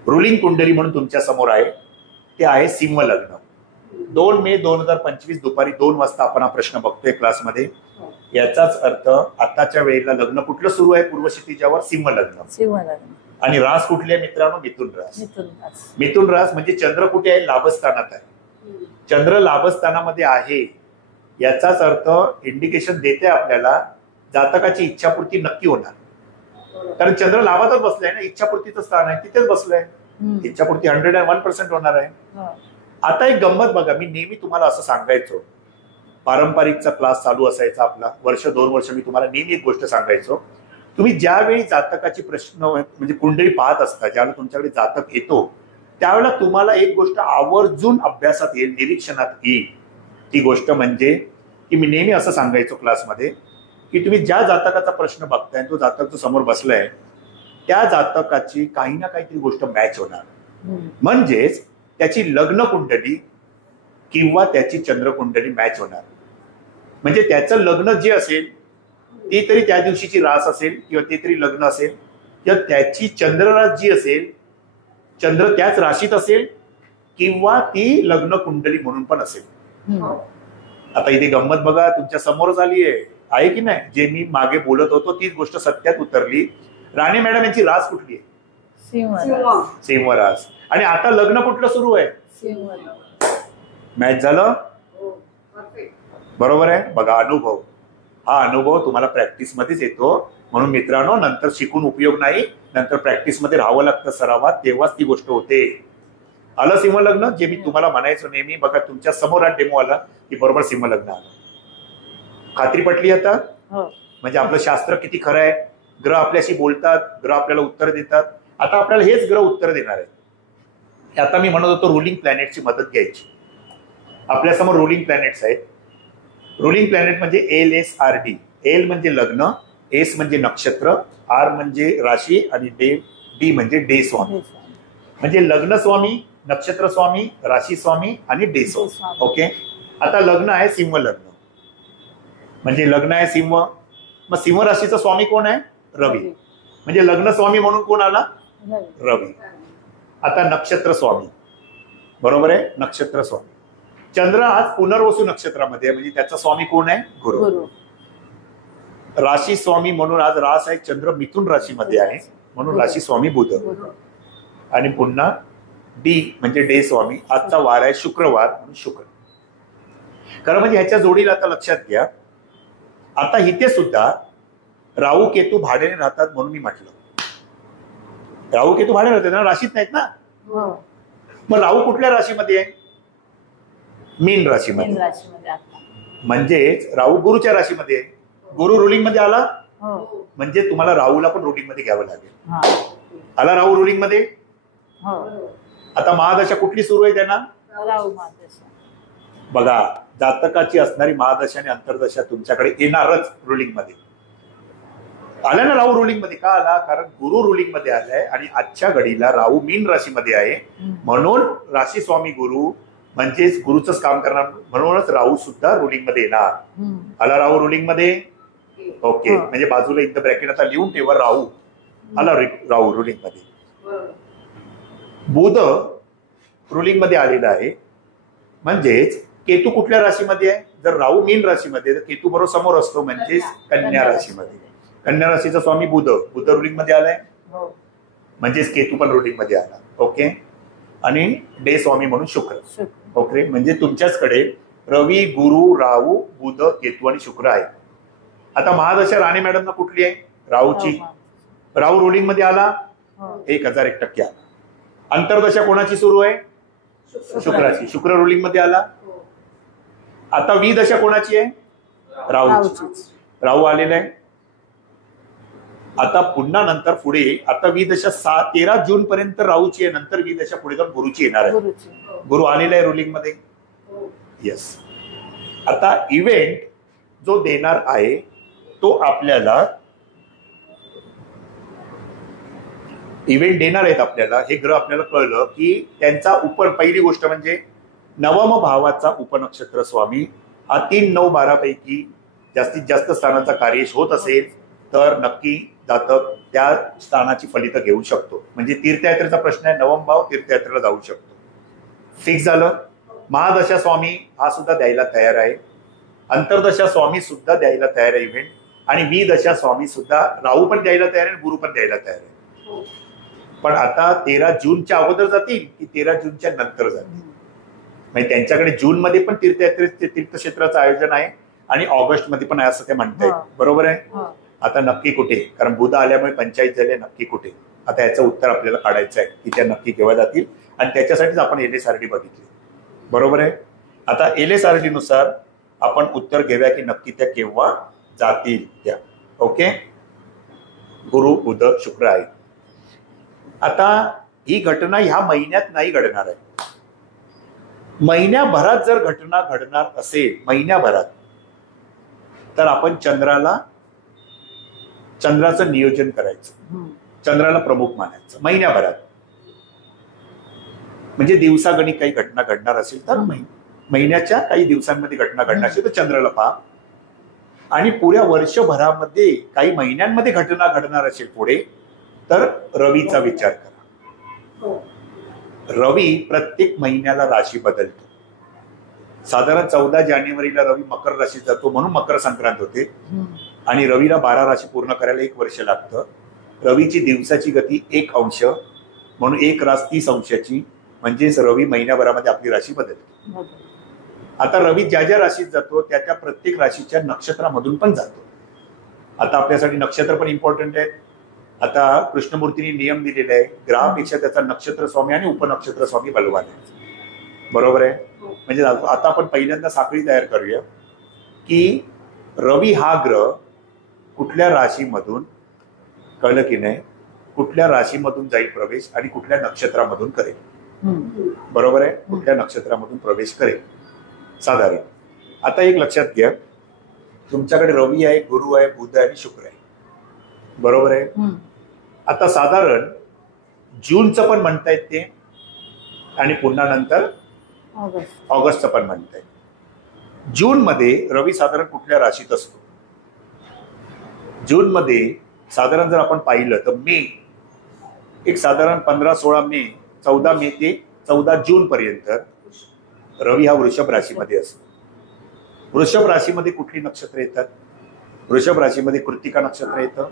रुलिंग कुंडली म्हणून तुमच्या समोर आहे. ते आहे सिंह लग्न. 2 मे 2025 दुपारी 2 वाजता आपण हा प्रश्न बघतोय क्लासमध्ये. याचाच अर्थ आताच्या वेळेला लग्न कुठलं सुरू आहे पूर्वक्षितिजावर? सिंह लग्न. आणि रास कुठले आहे मित्रांनो? मिथुन रास. मिथुन रास म्हणजे चंद्र कुठे आहे? लाभस्थानात आहे. चंद्र लाभस्थानामध्ये आहे याचाच अर्थ इंडिकेशन देते आपल्याला जातकाची इच्छापूर्ती नक्की होणार. कारण चंद्र लाभातच बसलाय ना, इच्छापूर्तीचं स्थान आहे, तिथेच बसलंय. इच्छापूर्ती 101% होणार आहे. आता एक गंमत बघा, मी नेहमी तुम्हाला असं सांगायचो, पारंपरिकचा क्लास चालू असायचा आपला, 1-2 वर्ष मी तुम्हाला नेहमी एक गोष्ट सांगायचो, तुम्ही ज्यावेळी जातकाची प्रश्न म्हणजे कुंडली पाहत असता, ज्यावेळेला तुमच्याकडे जातक येतो, त्यावेळेला तुम्हाला एक गोष्ट आवर्जून अभ्यासात येईल, निरीक्षणात येईल. ती गोष्ट म्हणजे की मी नेहमी असं सांगायचो क्लासमध्ये की तुम्ही ज्या जातकाचा प्रश्न बघताय, तो जातक जो समोर बसलाय, त्या जातकाची काही ना काहीतरी गोष्ट मॅच होणार. म्हणजेच त्याची लग्न कुंडली किंवा त्याची चंद्र कुंडली मॅच होणार. म्हणजे त्याचं लग्न जे असेल ती तरी त्या दिवशीची रास असेल किंवा ते तरी लग्न असेल, किंवा त्याची चंद्ररास जी असेल, चंद्र त्याच राशीत असेल, किंवा ती लग्न कुंडली म्हणून पण असेल. आता इथे गंमत बघा, तुमच्या समोरच आली आहे की नाही? जे मी मागे बोलत होतो तीच गोष्ट सत्यात उतरली. राणे मॅडम यांची रास कुठली आहे? सिंह रास. आणि आता लग्न कुठलं सुरू आहे? मॅच झालं. बरोबर आहे. बघा, अनुभव, हा अनुभव तुम्हाला प्रॅक्टिसमध्येच येतो. म्हणून मित्रांनो, नंतर शिकून उपयोग नाही, नंतर प्रॅक्टिसमध्ये राहावं लागतं, सरावात, तेव्हाच ती गोष्ट होते. आलं सिंह लग्न, जे मी तुम्हाला म्हणायचो नेहमी. बघा, तुमच्या समोर हा डेमो आला की बरोबर सिंह लग्न आलं. खात्री पटली आता? म्हणजे आपलं शास्त्र किती खरं आहे. ग्रह आपल्याशी बोलतात, ग्रह आपल्याला उत्तर देतात. आता आपल्याला हेच ग्रह उत्तर देणार आहे. आता मी म्हणत होतो रुलिंग प्लॅनेटची मदत घ्यायची. आपल्यासमोर रुलिंग प्लॅनेट्स आहेत. रुलिंग प्लॅनेट म्हणजे LSRD. एल म्हणजे लग्न, एस म्हणजे नक्षत्र, आर म्हणजे राशी, आणि डी म्हणजे डे स्वामी. म्हणजे लग्न स्वामी, नक्षत्र स्वामी, राशी स्वामी आणि डे स्वामी. ओके. आता लग्न आहे सिंह लग्न, म्हणजे लग्न आहे सिंह. मग सिंह राशीचा स्वामी कोण आहे? रवी. म्हणजे लग्न स्वामी म्हणून कोण आला? रवी. आता नक्षत्र स्वामी, बरोबर आहे, नक्षत्र स्वामी. चंद्र आज पुनर्वसू नक्षत्रामध्ये, म्हणजे त्याचा स्वामी कोण आहे? गुरु. राशी स्वामी म्हणून आज रास आहे, चंद्र मिथुन राशीमध्ये आहे, म्हणून राशी स्वामी बुध. आणि पुन्हा डी म्हणजे डे स्वामी. आजचा वार आहे शुक्रवार, म्हणून शुक्र. खरं म्हणजे ह्याच्या जोडीला आता लक्षात घ्या, आता इथे सुद्धा राहू केतू भाड्याने राहतात, म्हणून मी म्हटलं राहू केतू भाड्याने राहतात ना, राशीत नाहीत ना. मग राहू कुठल्या राशीमध्ये आहे? मीन राशीमध्ये. म्हणजेच राहू गुरुच्या राशीमध्ये आहे. गुरु रुलिंग मध्ये आला, म्हणजे तुम्हाला राहूला पण रुलिंग मध्ये घ्यावं लागेल. आला राहू रुलिंग मध्ये. आता महादशा कुठली सुरू आहे त्यांना? राहू महादशा. बघा, जातकाची असणारी महादशा आणि अंतर्दशा तुमच्याकडे येणारच रुलिंग मध्ये. आल्या ना राहू रुलिंग मध्ये. का आला? कारण गुरु रुलिंग मध्ये आलाय आणि आजच्या घडीला राहू मीन राशीमध्ये आहे, म्हणून राशी स्वामी गुरु म्हणजेच गुरुचंच काम करणार, म्हणूनच राहू सुद्धा रुलिंग मध्ये येणार. आला राहू रुलिंग मध्ये. ओके. म्हणजे बाजूला इथं ब्रॅकेट आता लिहून ठेवा, राहू आला राहू रुलिंग मध्ये. बुध रुलिंग मध्ये आलेला आहे. म्हणजेच केतू कुठल्या राशीमध्ये आहे? जर राहू मीन राशीमध्ये, तर केतू बरोबर समोर असतो, म्हणजेच कन्या राशीमध्ये. कन्या राशीचा स्वामी बुध, बुध रुलिंग मध्ये आलाय, म्हणजेच केतू पण रुलिंग मध्ये आला. ओके. आणि डे स्वामी म्हणून शुक्र. ओके. म्हणजे तुमच्याचकडे रवी, गुरु, राहू, बुध, केतू आणि शुक्र आहे. आता महादशा राणे मॅडमना कुठली आहे? राहूची. राहू रुलिंग मध्ये आला, 1001% आला. अंतर्दशा कोणाची सुरू आहे? शुक्राची. शुक्र रुलिंग मध्ये आला. आता विदशा कोणाची आहे? राहूची. राहू आलेला आहे. आता पुन्हा नंतर पुढे आता विदशा 13 जून पर्यंत राहूची आहे, नंतर विदशा पुढे जाऊन गुरुची येणार आहे. गुरु आलेला आहे रुलिंग मध्ये. येस. आता इव्हेंट जो देणार आहे तो आपल्याला इव्हेंट देणार आहेत आपल्याला. हे ग्रह आपल्याला कळलं की त्यांचा पहिली गोष्ट म्हणजे नवम भावाचा उपनक्षत्र स्वामी हा 3, 9, 12 पैकी जास्तीत जास्त स्थानाचा कार्यश होत असेल तर नक्की जातक त्या स्थानाची फलितं घेऊ शकतो. म्हणजे तीर्थयात्रेचा प्रश्न आहे, नवम भाव तीर्थयात्रेला जाऊ शकतो. फिक्स झालं. महादशा स्वामी हा सुद्धा द्यायला तयार आहे. अंतर्दशा स्वामी सुद्धा द्यायला तयार आहे इव्हेंट. आणि विदशा स्वामी सुद्धा राहू पण द्यायला तयार आहे, गुरु पण द्यायला तयार आहे. पण आता 13 जूनच्या अगोदर जातील की 13 जूनच्या नंतर जातील. म्हणजे त्यांच्याकडे जून मध्ये पण तीर्थक्षेत्राचं आयोजन आहे आणि ऑगस्ट मध्ये पण आहे असं ते म्हणतायत. बरोबर आहे. आता नक्की कुठे, कारण बुध आल्यामुळे पंचायत झाले, नक्की कुठे. आता याचं उत्तर आपल्याला काढायचं आहे की त्या नक्की केव्हा जातील आणि त्याच्यासाठीच आपण LSRD बघितली. बरोबर आहे. आता LSRD नुसार आपण उत्तर घेऊया की नक्की त्या केव्हा जातील त्या. ओके. गुरु बुध शुक्र आहे. आता ही घटना ह्या महिन्यात नाही घडणार आहे. महिन्याभरात जर घटना घडणार असेल महिन्याभरात तर आपण चंद्राचं नियोजन करायचं, चंद्राला प्रमुख मानायचं महिन्याभरात. म्हणजे दिवसागणिक काही घटना घडणार असेल तर महिन्याच्या काही दिवसांमध्ये घटना घडणार असेल तर चंद्राला पहा. आणि पुऱ्या वर्षभरामध्ये काही महिन्यांमध्ये घटना घडणार असेल पुढे तर रवीचा विचार करा. रवी प्रत्येक महिन्याला राशी बदलतो. साधारण 14 जानेवारीला रवी मकर राशीत जातो म्हणून मकर संक्रांत होते. आणि रवीला 12 राशी पूर्ण करायला 1 वर्ष लागतं. रवीची दिवसाची गती 1 अंश म्हणून 1 रास 30 अंशाची. म्हणजेच रवी महिन्याभरामध्ये आपली राशी बदलते. आता रवी ज्या ज्या राशीत जातो त्या त्या प्रत्येक राशीच्या नक्षत्रामधून पण जातो. आता आपल्यासाठी नक्षत्र पण इम्पॉर्टंट आहे. आता कृष्णमूर्तींनी नियम दिलेला आहे, ग्रहापेक्षा त्याचा नक्षत्र स्वामी आणि उपनक्षत्र स्वामी बलवान आहे. बरोबर आहे. म्हणजे आता आपण पहिल्यांदा साखळी तयार करूया की रवी हा ग्रह कुठल्या राशीमधून, कळलं की नाही, कुठल्या राशीमधून जाईल प्रवेश आणि कुठल्या नक्षत्रामधून करेल. बरोबर आहे. कुठल्या नक्षत्रामधून प्रवेश करेल साधारण. आता एक लक्षात घ्या, तुमच्याकडे रवी आहे, गुरु आहे, बुध आहे आणि शुक्र आहे. बरोबर आहे. आता साधारण जूनचं पण म्हणता येत ते आणि पुन्हा नंतर ऑगस्टचं पण म्हणता येत. जून मध्ये रवी साधारण कुठल्या राशीत असतो? जून मध्ये साधारण जर आपण पाहिलं तर मे, एक साधारण 15-16 मे, 14 मे ते 14 जून पर्यंत रवी हा वृषभ राशीमध्ये असतो. वृषभ राशीमध्ये कुठली नक्षत्र येतात? वृषभ राशीमध्ये कृत्तिका नक्षत्र येतं,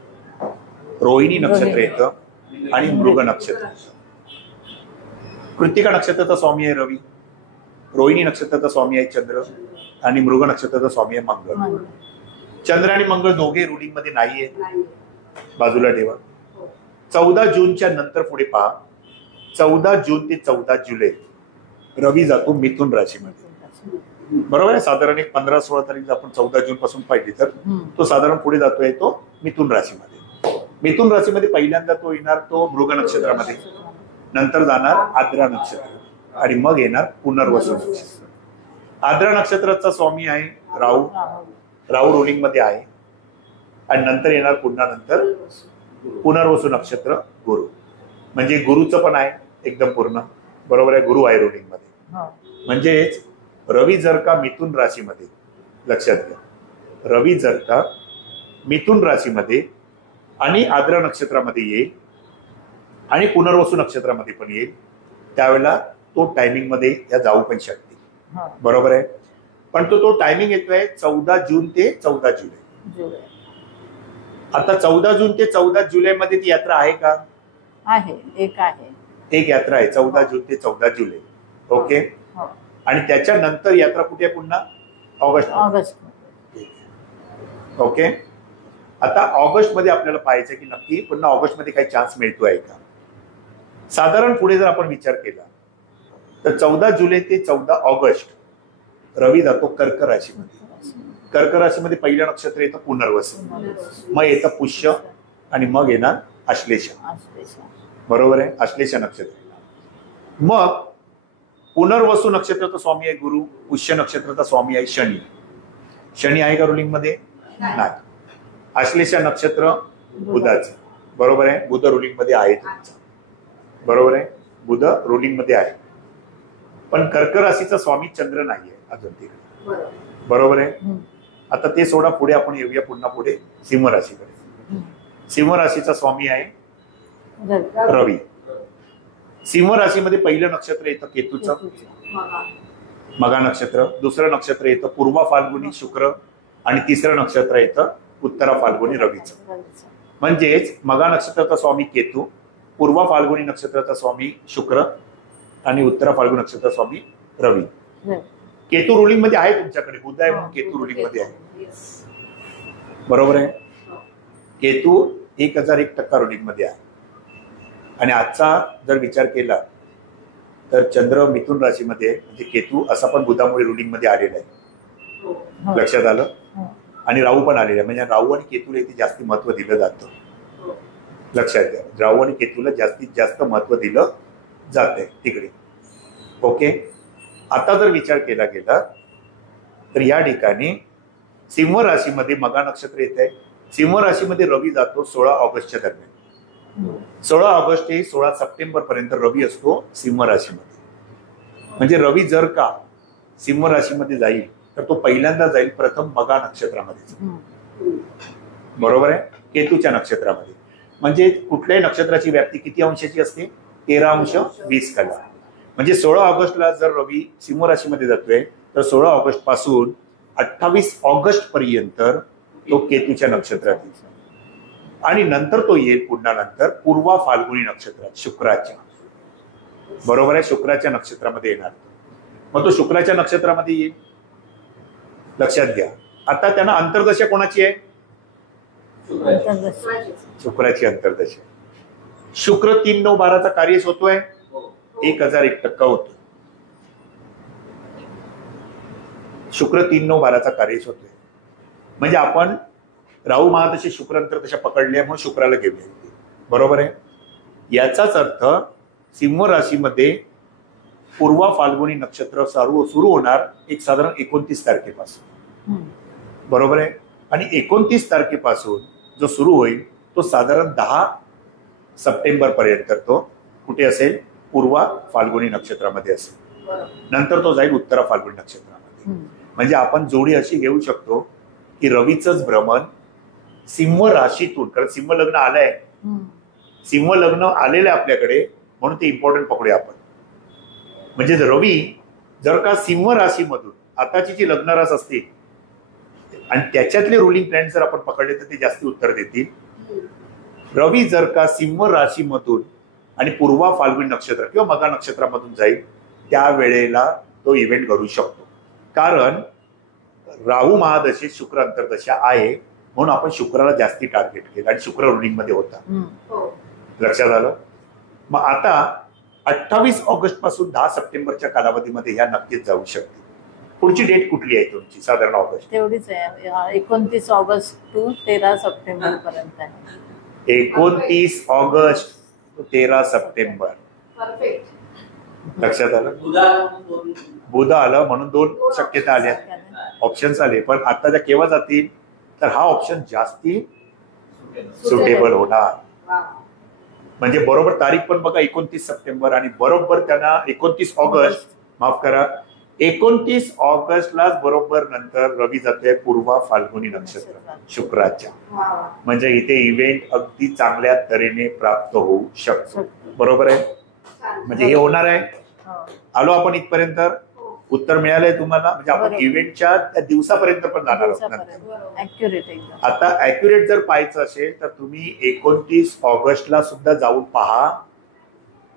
रोहिणी नक्षत्र येतं आणि मृग नक्षत्र. कृत्तिका नक्षत्राचा स्वामी आहे रवी, रोहिणी नक्षत्राचा स्वामी आहे चंद्र आणि मृग नक्षत्राचा स्वामी आहे मंगळ. चंद्र आणि मंगळ दोघे रुलिंग मध्ये नाहीये, बाजूला ठेवा. 14 जूनच्या नंतर पुढे पहा. 14 जून ते 14 जुलै रवी जातो मिथुन राशीमध्ये. बरोबर आहे. साधारण एक 15-16 तारीख आपण 14 जून पासून पाहिली तर तो साधारण पुढे जातोय तो मिथुन राशीमध्ये. मिथुन राशीमध्ये पहिल्यांदा तो येणार तो मृग नक्षत्रामध्ये, नंतर जाणार आद्रा नक्षत्र आणि मग येणार पुनर्वसू नक्षत्र. आद्रा नक्षत्राचा स्वामी आहे राहू. राहू रोलिंग मध्ये आहे आणि नंतर येणार पुन्हा नंतर पुनर्वसू नक्षत्र गुरु. म्हणजे गुरुचं पण आहे एकदम पूर्ण. बरोबर आहे. गुरु आहे रोलिंग मध्ये. म्हणजेच रवी जर का मिथुन राशीमध्ये, लक्षात घ्या, रवी जर का मिथुन राशीमध्ये आणि आद्रा नक्षत्रामध्ये येईल आणि पुनर्वसू नक्षत्रामध्ये पण येईल त्यावेळेला तो टायमिंग मध्ये या जाऊ पण शकते. बरोबर आहे. पण तो टायमिंग येतोय 14 जून ते 14 जुलै. आता 14 जून ते 14 जुलै मध्ये ती यात्रा आहे का? आहे. एक यात्रा आहे 14 जून ते 14 जुलै. ओके. आणि त्याच्यानंतर यात्रा कुठे? पुन्हा ऑगस्ट. ओके. आता ऑगस्ट मध्ये आपल्याला पाहायचं की नक्की पुन्हा ऑगस्ट मध्ये काही चान्स मिळतोय का. साधारण पुढे जर आपण विचार केला तर 14 जुलै ते 14 ऑगस्ट रवी जातो कर्क राशीमध्ये. कर्क राशीमध्ये पहिलं नक्षत्र येतं पुनर्वसू, मग येतं पुष्य, आणि मग येणार आश्लेषा. आश्लेषा. बरोबर आहे, आश्लेषा नक्षत्र. मग पुनर्वसू नक्षत्राचा स्वामी आहे गुरु, पुष्य नक्षत्राचा स्वामी आहे शनी. शनी आहे का रुलिंग मध्ये? नाही. आश्लेषा नक्षत्र बुधाचं. बरोबर आहे, बुध रुलिंग मध्ये आहे तुमचं. बरोबर आहे, बुध रुलिंग मध्ये आहे. पण कर्क राशीचा स्वामी चंद्र नाहीये अजून तिकडे. बरोबर आहे. आता ते सोडा, पुढे आपण येऊया पुन्हा पुढे सिंह राशीकडे. सिंह राशीचा स्वामी आहे रवी. सिंह राशीमध्ये पहिलं नक्षत्र येतं केतूचं, मगा नक्षत्र. दुसरं नक्षत्र येतं पूर्वा फाल्गुनी शुक्र आणि तिसरं नक्षत्र येतं उत्तरा फाल्गुनी रवीचं. म्हणजेच मगा नक्षत्राचा स्वामी केतू, पूर्वा फाल्गुनी नक्षत्राचा स्वामी शुक्र आणि उत्तरा फाल्गुनी नक्षत्राचा स्वामी रवी. केतू रुलिंग मध्ये आहे तुमच्याकडे, बुध आहे म्हणून केतू रुलिंग मध्ये आहे. बरोबर आहे. केतू 1001% रुलिंग मध्ये आहे. आणि आजचा जर विचार केला तर चंद्र मिथुन राशीमध्ये, म्हणजे केतू असा पण बुधामुळे रुलिंग मध्ये आलेला आहे. लक्षात आलं? आणि राहू पण आलेला आहे. म्हणजे राहू आणि केतूला इथे जास्ती महत्व दिलं जातं. लक्षात घ्या, राहू आणि केतूला जास्तीत जास्त महत्व दिलं जात आहे तिकडे. ओके. आता जर विचार केला गेला तर या ठिकाणी सिंह राशीमध्ये मगा नक्षत्र येत आहे. सिंह राशीमध्ये रवी जातो 16 ऑगस्टच्या दरम्यान. 16 ऑगस्ट ते 16 सप्टेंबर पर्यंत रवी असतो सिंह राशीमध्ये. म्हणजे रवी जर का सिंह राशीमध्ये जाईल तर तो पहिल्यांदा जाईल प्रथम मगा नक्षत्रामध्ये. बरोबर आहे, केतूच्या नक्षत्रामध्ये. म्हणजे कुठल्याही नक्षत्राची व्याप्ती किती अंशाची असते? 13 अंश 20 कला. म्हणजे 16 ऑगस्टला जर रवी सिंह राशीमध्ये जातोय तर 16 ऑगस्ट पासून 28 ऑगस्ट पर्यंत तो केतूच्या नक्षत्रात येईल. आणि नंतर तो येईल पुन्हा नंतर पूर्वा फाल्गुनी नक्षत्रात शुक्राच्या. बरोबर आहे, शुक्राच्या नक्षत्रामध्ये येणार. मग तो शुक्राच्या नक्षत्रामध्ये येईल. लक्षात घ्या. आता त्यांना अंतर्दशा कोणाची आहे? शुक्राची अंतर्दशा. शुक्र 3-9-12चा कार्य होतोय 1001% होतो. शुक्र 3-9-12चा कार्य होतोय. म्हणजे आपण राहू महादशे शुक्र अंतर्दशा पकडल्या म्हणून शुक्राला घेऊया. बरोबर आहे. याचाच अर्थ सिंह राशीमध्ये पूर्वा फाल्गुनी नक्षत्र सुरू होणार एक साधारण 29 तारखेपासून. बरोबर आहे. आणि 29 तारखेपासून जो सुरू होईल तो साधारण 10 सप्टेंबर पर्यंत तो कुठे असेल? पूर्वा फाल्गुनी नक्षत्रामध्ये असेल. नंतर तो जाईल उत्तरा फाल्गुनी नक्षत्रामध्ये. म्हणजे आपण जोडी अशी घेऊ शकतो की रवीचंच भ्रमण सिंह राशीतून, कारण सिंह लग्न आलंय, सिंह लग्न आलेलं आहे आपल्याकडे म्हणून ते इम्पॉर्टंट पकडूया आपण. म्हणजे रवी जर का सिंह राशीमधून आताची जी लग्न रास असते आणि त्याच्यातले रुलिंग प्लॅन जर आपण पकडले तर ते जास्ती उत्तर देतील. रवी जर का सिंह राशीमधून आणि पूर्वा फाल्गुनी नक्षत्र किंवा मगा नक्षत्रामधून जाईल त्यावेळेला तो इव्हेंट घडू शकतो. कारण राहू महादशेत शुक्र अंतर्दशा आहे म्हणून आपण शुक्राला जास्ती टार्गेट केलं आणि शुक्र रुलिंग मध्ये होता. लक्षात आलं? मग आता 28 ऑगस्ट पासून 10 सप्टेंबरच्या कालावधीमध्ये ह्या नक्कीच जाऊ शकते. पुढची डेट कुठली आहे तुमची? साधारण ऑगस्ट तेवढीच आहे, 29 ऑगस्ट टू 13 सप्टेंबर पर्यंत आहे. 29 ऑगस्ट टू 13 सप्टेंबर. लक्षात आलं? बुध आलं म्हणून 2 शक्यता आल्या, ऑप्शन्स आले. पण आता त्या केव्हा जातील तर हा ऑप्शन जास्ती सुटेबल होणार. म्हणजे बरोबर तारीख पण बघा 29 सप्टेंबर आणि बरोबर त्यांना 29 ऑगस्ट, माफ करा 29 ऑगस्टलाच बरोबर नंतर रवी जातोय पूर्वा फाल्गुनी नक्षत्र शुक्राच्या. म्हणजे इथे इव्हेंट अगदी चांगल्या तऱ्हेने प्राप्त होऊ शकतो. बरोबर आहे. म्हणजे हे होणार आहे. आलो आपण इथपर्यंत, उत्तर मिळालंय तुम्हाला. म्हणजे आपण इव्हेंटच्या त्या दिवसापर्यंत पण जाणार आहोत. आता अॅक्युरेट जर पाहायचं असेल तर तुम्ही 29 ऑगस्टला सुद्धा जाऊन पहा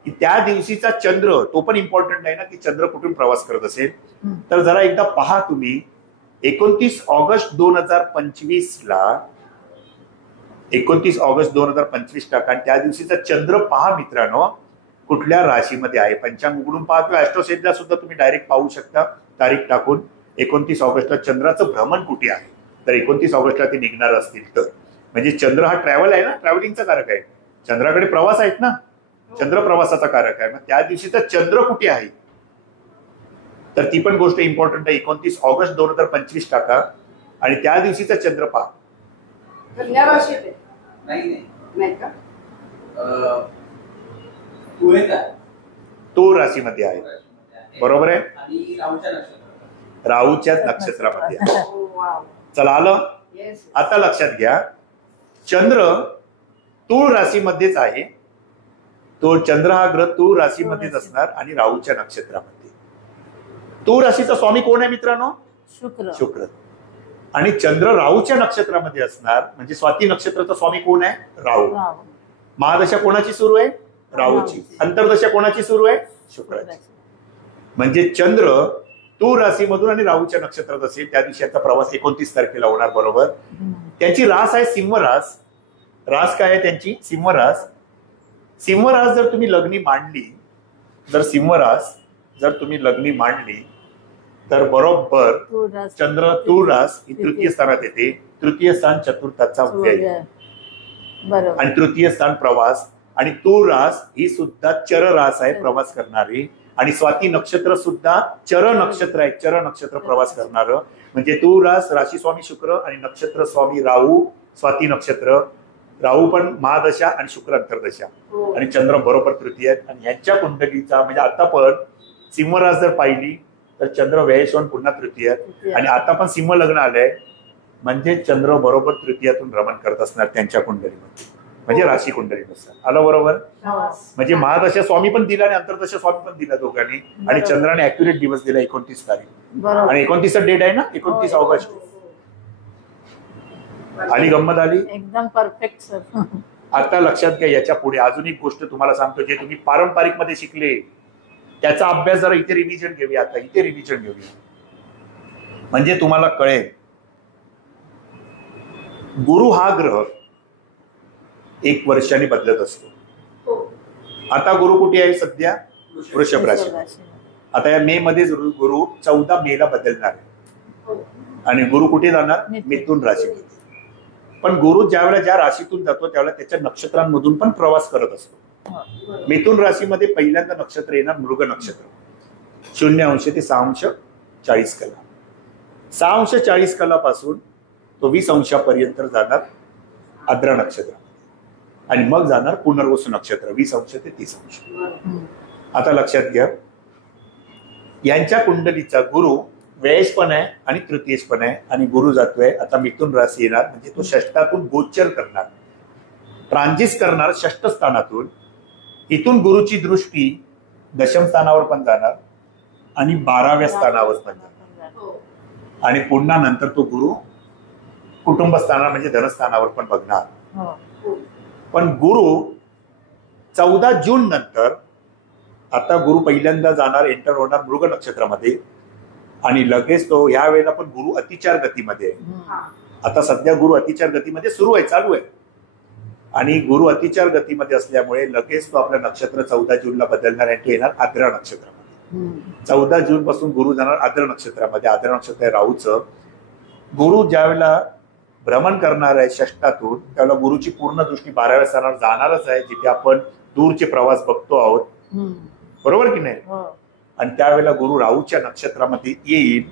की त्या दिवशीचा चंद्र, तो पण इम्पॉर्टंट आहे ना की चंद्र कुठून प्रवास करत असेल. तर जरा एकदा पहा तुम्ही 29 ऑगस्ट 2025 ला 29 ऑगस्ट 2025 टाका आणि त्या दिवशीचा चंद्र पहा मित्रांनो कुठल्या राशीमध्ये आहे. पंचांग उघडून पहा किंवा ऍस्ट्रोसेटला सुद्धा तुम्ही डायरेक्ट पाहू शकता तारीख टाकून 29 ऑगस्टला चंद्राचं भ्रमण कुठे आहे. तर 29 ऑगस्टला ते निघणार असतील तर म्हणजे चंद्र हा ट्रॅव्हल आहे ना, ट्रॅव्हलिंगचा कारक आहे. चंद्राकडे प्रवास आहेत ना, चंद्र प्रवासाचा कारक आहे. मग त्या दिवशीचा चंद्र कुठे आहे, तर ती पण गोष्ट इम्पॉर्टंट आहे. 29 ऑगस्ट 2025 टाका आणि त्या दिवशीचा चंद्र पहा. कन्या राशीत आहे. नाही का? तूळ राशीमध्ये आहे. बरोबर आहे, आणि राहूच्याच नक्षत्रामध्ये आहे. Oh, wow. चला आलं. Yes. आता लक्षात घ्या, चंद्र तूळ राशीमध्येच आहे. तो चंद्र हा ग्रह तूळ राशीमध्येच असणार आणि राहूच्या नक्षत्रामध्ये. तूळ राशीचा स्वामी कोण आहे मित्रांनो? शुक्र. शुक्र. आणि चंद्र राहूच्या नक्षत्रामध्ये असणार म्हणजे स्वाती नक्षत्राचा स्वामी कोण आहे? राहू. महादशा कोणाची सुरू आहे? राहूची. अंतर्दशा कोणाची सुरू आहे? शुक्राची. म्हणजे चंद्र तूळ राशीमधून आणि राहूच्या नक्षत्रात असेल त्या दिवशी याचा प्रवास 29 तारखेला होणार. बरोबर. त्यांची रास आहे सिंह रास. रास काय आहे त्यांची? सिंह रास. सिंह रास जर तुम्ही लग्नी मांडली, जर तुम्ही लग्नी मांडली तर बरोबर चंद्र तूळ रास ही तृतीय स्थानात येते. तृतीय स्थान चतुर्थाचा व्यय आणि तृतीय स्थान प्रवास. आणि तूळ रास ही सुद्धा चर रास आहे, प्रवास करणारी. आणि स्वाती नक्षत्र सुद्धा चर नक्षत्र आहे, चर नक्षत्र प्रवास करणार. म्हणजे तूळ रास राशी स्वामी शुक्र आणि नक्षत्र स्वामी राहू, स्वाती नक्षत्र. राहू पण महादशा आणि शुक्र अंतर्दशा आणि चंद्र बरोबर तृतीय आहेत. आणि यांच्या कुंडलीचा म्हणजे आता पण सिंह रास जर पाहिली तर चंद्र व्ययश्वन पुन्हा तृतीय आणि आता पण सिंह लग्न आलंय म्हणजे चंद्र बरोबर तृतीयातून भ्रमण करत असणार त्यांच्या कुंडलीमध्ये, म्हणजे राशी कुंडलीनुसार. आलं बरोबर. म्हणजे महादशा स्वामी पण दिला आणि अंतर्दशा स्वामी पण दिला दोघांनी. आणि चंद्राने अॅक्युरेट दिवस दिला 29 तारीख आणि 29 डेट आहे ना, 29 ऑगस्ट. आली गंमत आली एकदम परफेक्ट सर. आता लक्षात घ्या, याच्या पुढे अजून एक गोष्ट तुम्हाला सांगतो, जे तुम्ही पारंपरिक मध्ये शिकले त्याचा अभ्यास जरा इथे रिव्हिजन घेऊया. आता इथे रिव्हिजन घेऊया म्हणजे तुम्हाला कळेल. गुरु हा ग्रह 1 वर्षाने बदलत असतो. आता गुरु कुठे आहे सध्या? वृषभ राशी. आता या मे मध्ये गुरु 14 मेला बदलणार आहे आणि गुरु कुठे जाणार? मिथुन राशीमध्ये. पण गुरु ज्यावेळेला ज्या राशीतून जातो त्यावेळेला त्याच्या नक्षत्रांमधून पण प्रवास करत असतो. मिथुन राशीमध्ये पहिल्यांदा नक्षत्र येणार मृग नक्षत्र. 0° ते 6°40 कला. 6°40 कलापासून तो 20° जाणार आद्रा नक्षत्र आणि मग जाणार पुनर्वसू नक्षत्र 20° ते 30°. आता लक्षात घ्या, यांच्या कुंडलीचा गुरु व्ययश पण आहे आणि तृतीयश पण आहे. आणि गुरु जातोय आता मिथुन राशी येणार म्हणजे तो षष्टातून गोचर करणार, ट्रान्झिट करणार षष्ठ स्थानातून. इथून गुरुची दृष्टी दशम स्थानावर पण जाणार आणि 12व्या स्थानावर पण जाणार. आणि पुन्हा नंतर तो गुरु कुटुंब स्थानावर म्हणजे धनस्थानावर पण बघणार. पण गुरु 14 जून नंतर आता गुरु पहिल्यांदा जाणार, एंटर होणार मृग नक्षत्रामध्ये आणि लगेच तो या वेळेला पण गुरु अतिचार गतीमध्ये आहे. आता सध्या गुरु अतिचार गतीमध्ये सुरू आहे, चालू आहे. आणि गुरु अतिचार गतीमध्ये असल्यामुळे लगेच तो आपलं नक्षत्र 14 जूनला बदलणार आणि तो येणार आद्रा नक्षत्रामध्ये. 14 जून पासून गुरु जाणार आद्रा नक्षत्रामध्ये. आद्रा नक्षत्र आहे राहूचं. गुरु ज्यावेळेला भ्रमण करणार आहे षष्टातून त्यावेळेला गुरुची पूर्ण दृष्टी 12व्या स्थानावर जाणारच आहे, जिथे आपण दूरचे प्रवास बघतो आहोत. बरोबर की नाही? आणि त्यावेळेला गुरु राहूच्या नक्षत्रामध्ये येईल.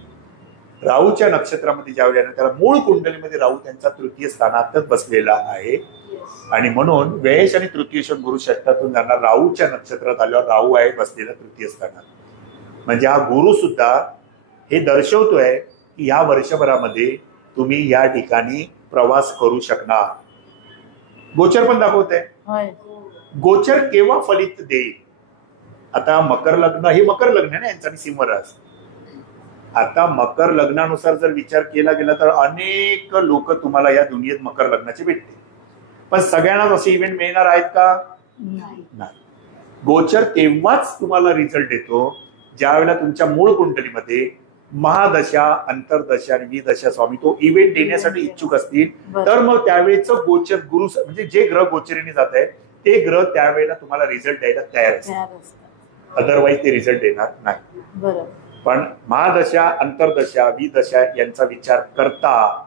राहूच्या नक्षत्रामध्ये ज्यावेळेला येणार त्याला मूळ कुंडलीमध्ये राहू त्यांचा तृतीय स्थानातच बसलेला आहे. आणि म्हणून व्ययश आणि तृतीयश गुरु षष्टातून जाणार. राहूच्या नक्षत्रात आल्यावर राहू आहे बसलेला तृतीय स्थानात. म्हणजे हा गुरु सुद्धा हे दर्शवतोय की या वर्षभरामध्ये तुम्ही या ठिकाणी प्रवास करू शकणार. गोचर पण दाखवतंय. गोचर केव्हा फलित देईल? आता मकर लग्न, हे मकर लग्न आहे ना यांचा आणि सिंह रास. आता मकर लग्नानुसार जर विचार केला गेला तर अनेक लोक तुम्हाला या दुनियेत मकर लग्नाचे भेटते. पण सगळ्यांनाच असे इव्हेंट मिळणार आहेत का? नाही. गोचर तेव्हाच तुम्हाला रिझल्ट येतो ज्या वेळेला तुमच्या मूळ कुंडलीमध्ये महादशा, अंतर्दशा आणि विदशा स्वामी तो इव्हेंट देण्यासाठी इच्छुक असतील तर मग त्यावेळेचं गोचर गुरु म्हणजे जे ग्रह गोचरीने जात आहेत ते ग्रह त्यावेळेला तुम्हाला रिझल्ट द्यायला तयार असतात. अदरवाईज ते रिझल्ट देणार नाही. पण महादशा, अंतर्दशा, विदशा यांचा विचार करता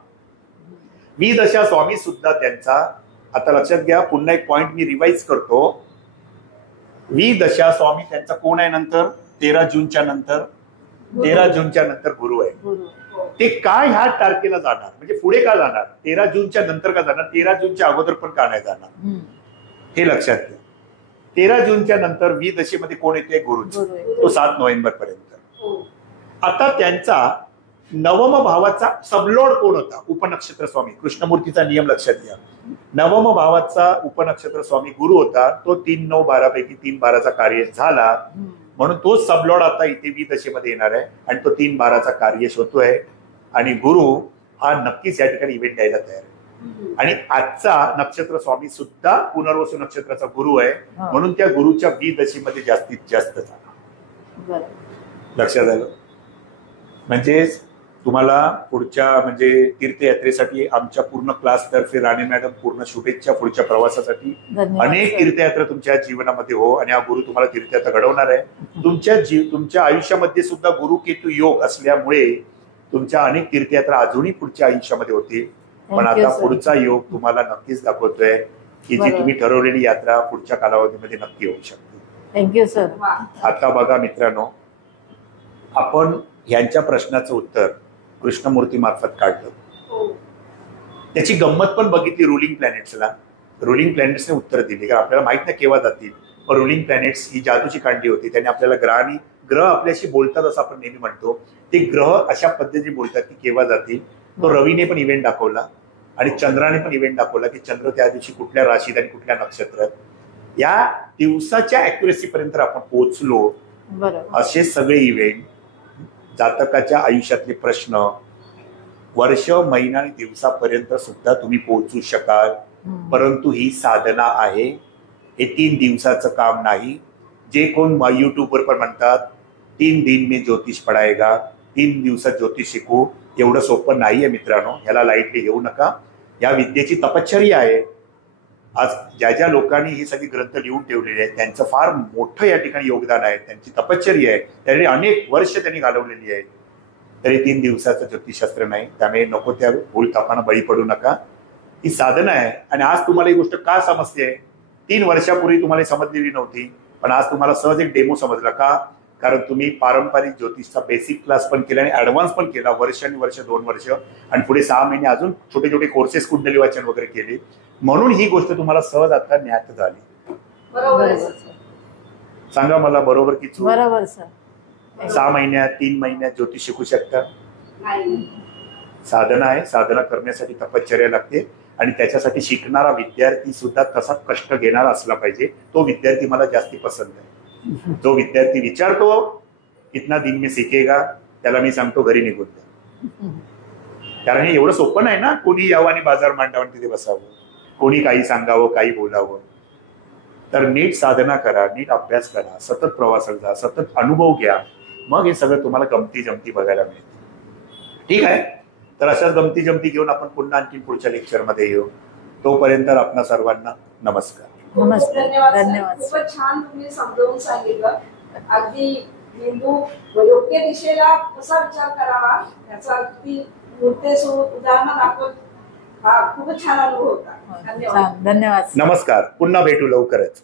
वी दशा स्वामी सुद्धा त्यांचा, आता लक्षात घ्या, पुन्हा एक पॉइंट मी रिवाइज करतो. वी दशा स्वामी त्यांचा कोण आहे नंतर? 13 जूनच्या नंतर. 13 जूनच्या नंतर गुरु आहे. ते काय ह्या तारखेला जाणार, म्हणजे पुढे का जाणार, 13 जूनच्या नंतर का जाणार, 13 जूनच्या अगोदर पण का नाही जाणार, हे लक्षात घ्या. 13 जूनच्या नंतर वी दशेमध्ये कोण येते? गुरु. तो 7 नोव्हेंबर पर्यंत. आता त्यांचा नवम भावाचा सबलोड कोण होता? उपनक्षत्र स्वामी. कृष्णमूर्तीचा नियम लक्षात घ्या. नवम भावाचा उपनक्षत्र स्वामी गुरु होता. तो 3-9-12 पैकी 3-12चा कार्य झाला, म्हणून तो सबलॉर्ड आता इथे वी दशेमध्ये येणार आहे आणि तो 3-12चा कार्य होतोय. आणि गुरु हा नक्कीच या ठिकाणी इव्हेंट द्यायला तयार आहे. आणि आजचा नक्षत्र स्वामी सुद्धा पुनर्वसू नक्षत्राचा गुरु आहे, म्हणून त्या गुरुच्या वी दशेमध्ये जास्तीत जास्त झाला. लक्षात आलं? म्हणजे तुम्हाला पुढच्या म्हणजे तीर्थयात्रेसाठी आमच्या पूर्ण क्लास तर्फे राणे मॅडम पूर्ण शुभेच्छा पुढच्या प्रवासासाठी. अनेक तीर्थयात्रा तुमच्या जीवनामध्ये हो, आणि हा गुरु तुम्हाला तीर्थयात्रा घडवणार आहे. तुमच्या आयुष्यामध्ये सुद्धा गुरु केतू योग असल्यामुळे तुमच्या अनेक तीर्थयात्रा अजूनही पुढच्या आयुष्यामध्ये होतील. पण आता पुढचा योग तुम्हाला नक्कीच दाखवतोय की जी तुम्ही ठरवलेली यात्रा पुढच्या कालावधीमध्ये नक्की होऊ शकते. Thank you sir. आता बघा मित्रांनो, आपण ह्यांच्या प्रश्नाचं उत्तर कृष्णमूर्ती मार्फत काढलं. त्याची गंमत पण बघितली रुलिंग प्लॅनेट्सला. रुलिंग प्लॅनेट्सने उत्तर दिली, कारण आपल्याला माहित नाही केव्हा जातील. पण रुलिंग प्लॅनेट्स ही जादूची कांडी होती. त्यांनी आपल्याला ग्रह आपल्याशी बोलतात असं आपण नेहमी म्हणतो. ते ग्रह अशा पद्धतीने बोलतात की केव्हा जातील. तो रवीने पण इव्हेंट दाखवला आणि चंद्राने पण इव्हेंट दाखवला की चंद्र त्या दिवशी कुठल्या राशीत आणि कुठल्या नक्षत्रात. या दिवसाच्या अॅक्युरेसी पर्यंत आपण पोहोचलो. असे सगळे इव्हेंट, जातकाच्या आयुष्यातले प्रश्न, वर्ष, महिना आणि दिवसापर्यंत सुद्धा तुम्ही पोहोचू शकाल. परंतु ही साधना आहे. हे 3 दिवसाचं काम नाही. जे कोण युट्यूबवर पण म्हणतात 3 दिन में ज्योतिष पडायगा, 3 दिवसात ज्योतिष शिकू, एवढं सोपं नाहीये मित्रांनो. ह्याला लाईटली घेऊ नका. या विद्येची तपश्चर्या आहे. आज ज्या ज्या लोकांनी हे सगळे ग्रंथ लिहून ठेवलेले आहेत त्यांचं फार मोठं या ठिकाणी योगदान आहे. त्यांची तपश्चर्या आहे. त्याने अनेक वर्ष त्यांनी घालवलेली आहेत. तरी 3 दिवसाचं ज्योतिषशास्त्र नाही. त्यामुळे नको त्या भूलथापांना बळी पडू नका. ही साधना आहे. आणि आज तुम्हाला ही गोष्ट का समजते? 3 वर्षापूर्वी तुम्हाला समजलेली नव्हती, पण आज तुम्हाला सहज एक डेमो समजला. का? कारण तुम्ही पारंपरिक ज्योतिषचा बेसिक क्लास पण केला आणि ऍडव्हान्स पण केला. वर्ष आणि वर्ष, 2 वर्ष आणि पुढे 6 महिने अजून छोटे छोटे कोर्सेस, कुंडली वाचन वगैरे केले. म्हणून ही गोष्ट तुम्हाला सहज आता ज्ञात झाली. बरोबर. सांगा मला, बरोबर की चूक? बरोबर सर. 6 महिन्यात, 3 महिन्यात ज्योतिष शिकू शकता? साधना आहे. साधना करण्यासाठी तपश्चर्या लागते आणि त्याच्यासाठी शिकणारा विद्यार्थी सुद्धा तसा कष्ट घेणारा असला पाहिजे. तो विद्यार्थी मला जास्ती पसंत आहे. जो विद्यार्थी विचारतो कितना दिन में सीखेगा, त्याला मी सांगतो घरी निघून जा. कारण हे एवढं सोपं नाही ना. कोणी यावं आणि बाजार मांडावं आणि तिथे बसावं, कोणी काही सांगावं, काही बोलावं. तर नीट साधना करा, नीट अभ्यास करा, सतत प्रवासाला जा, सतत अनुभव घ्या. मग हे सगळं तुम्हाला गमती जमती बघायला मिळते. ठीक आहे? तर अशाच गमती जमती घेऊन आपण पुन्हा आणखी पुढच्या लेक्चरमध्ये येऊ. तोपर्यंत आपणा सर्वांना नमस्कार. धन्यवाद. खूपच छान तुम्ही समजावून सांगितलं. अगदी हिंदू योग्य दिशेला कसा विचार करावा याचा अगदी उदाहरण दाखवत हा खूपच छान अनुभव होता. धन्यवाद. धन्यवाद. नमस्कार. पुन्हा भेटू लवकरच.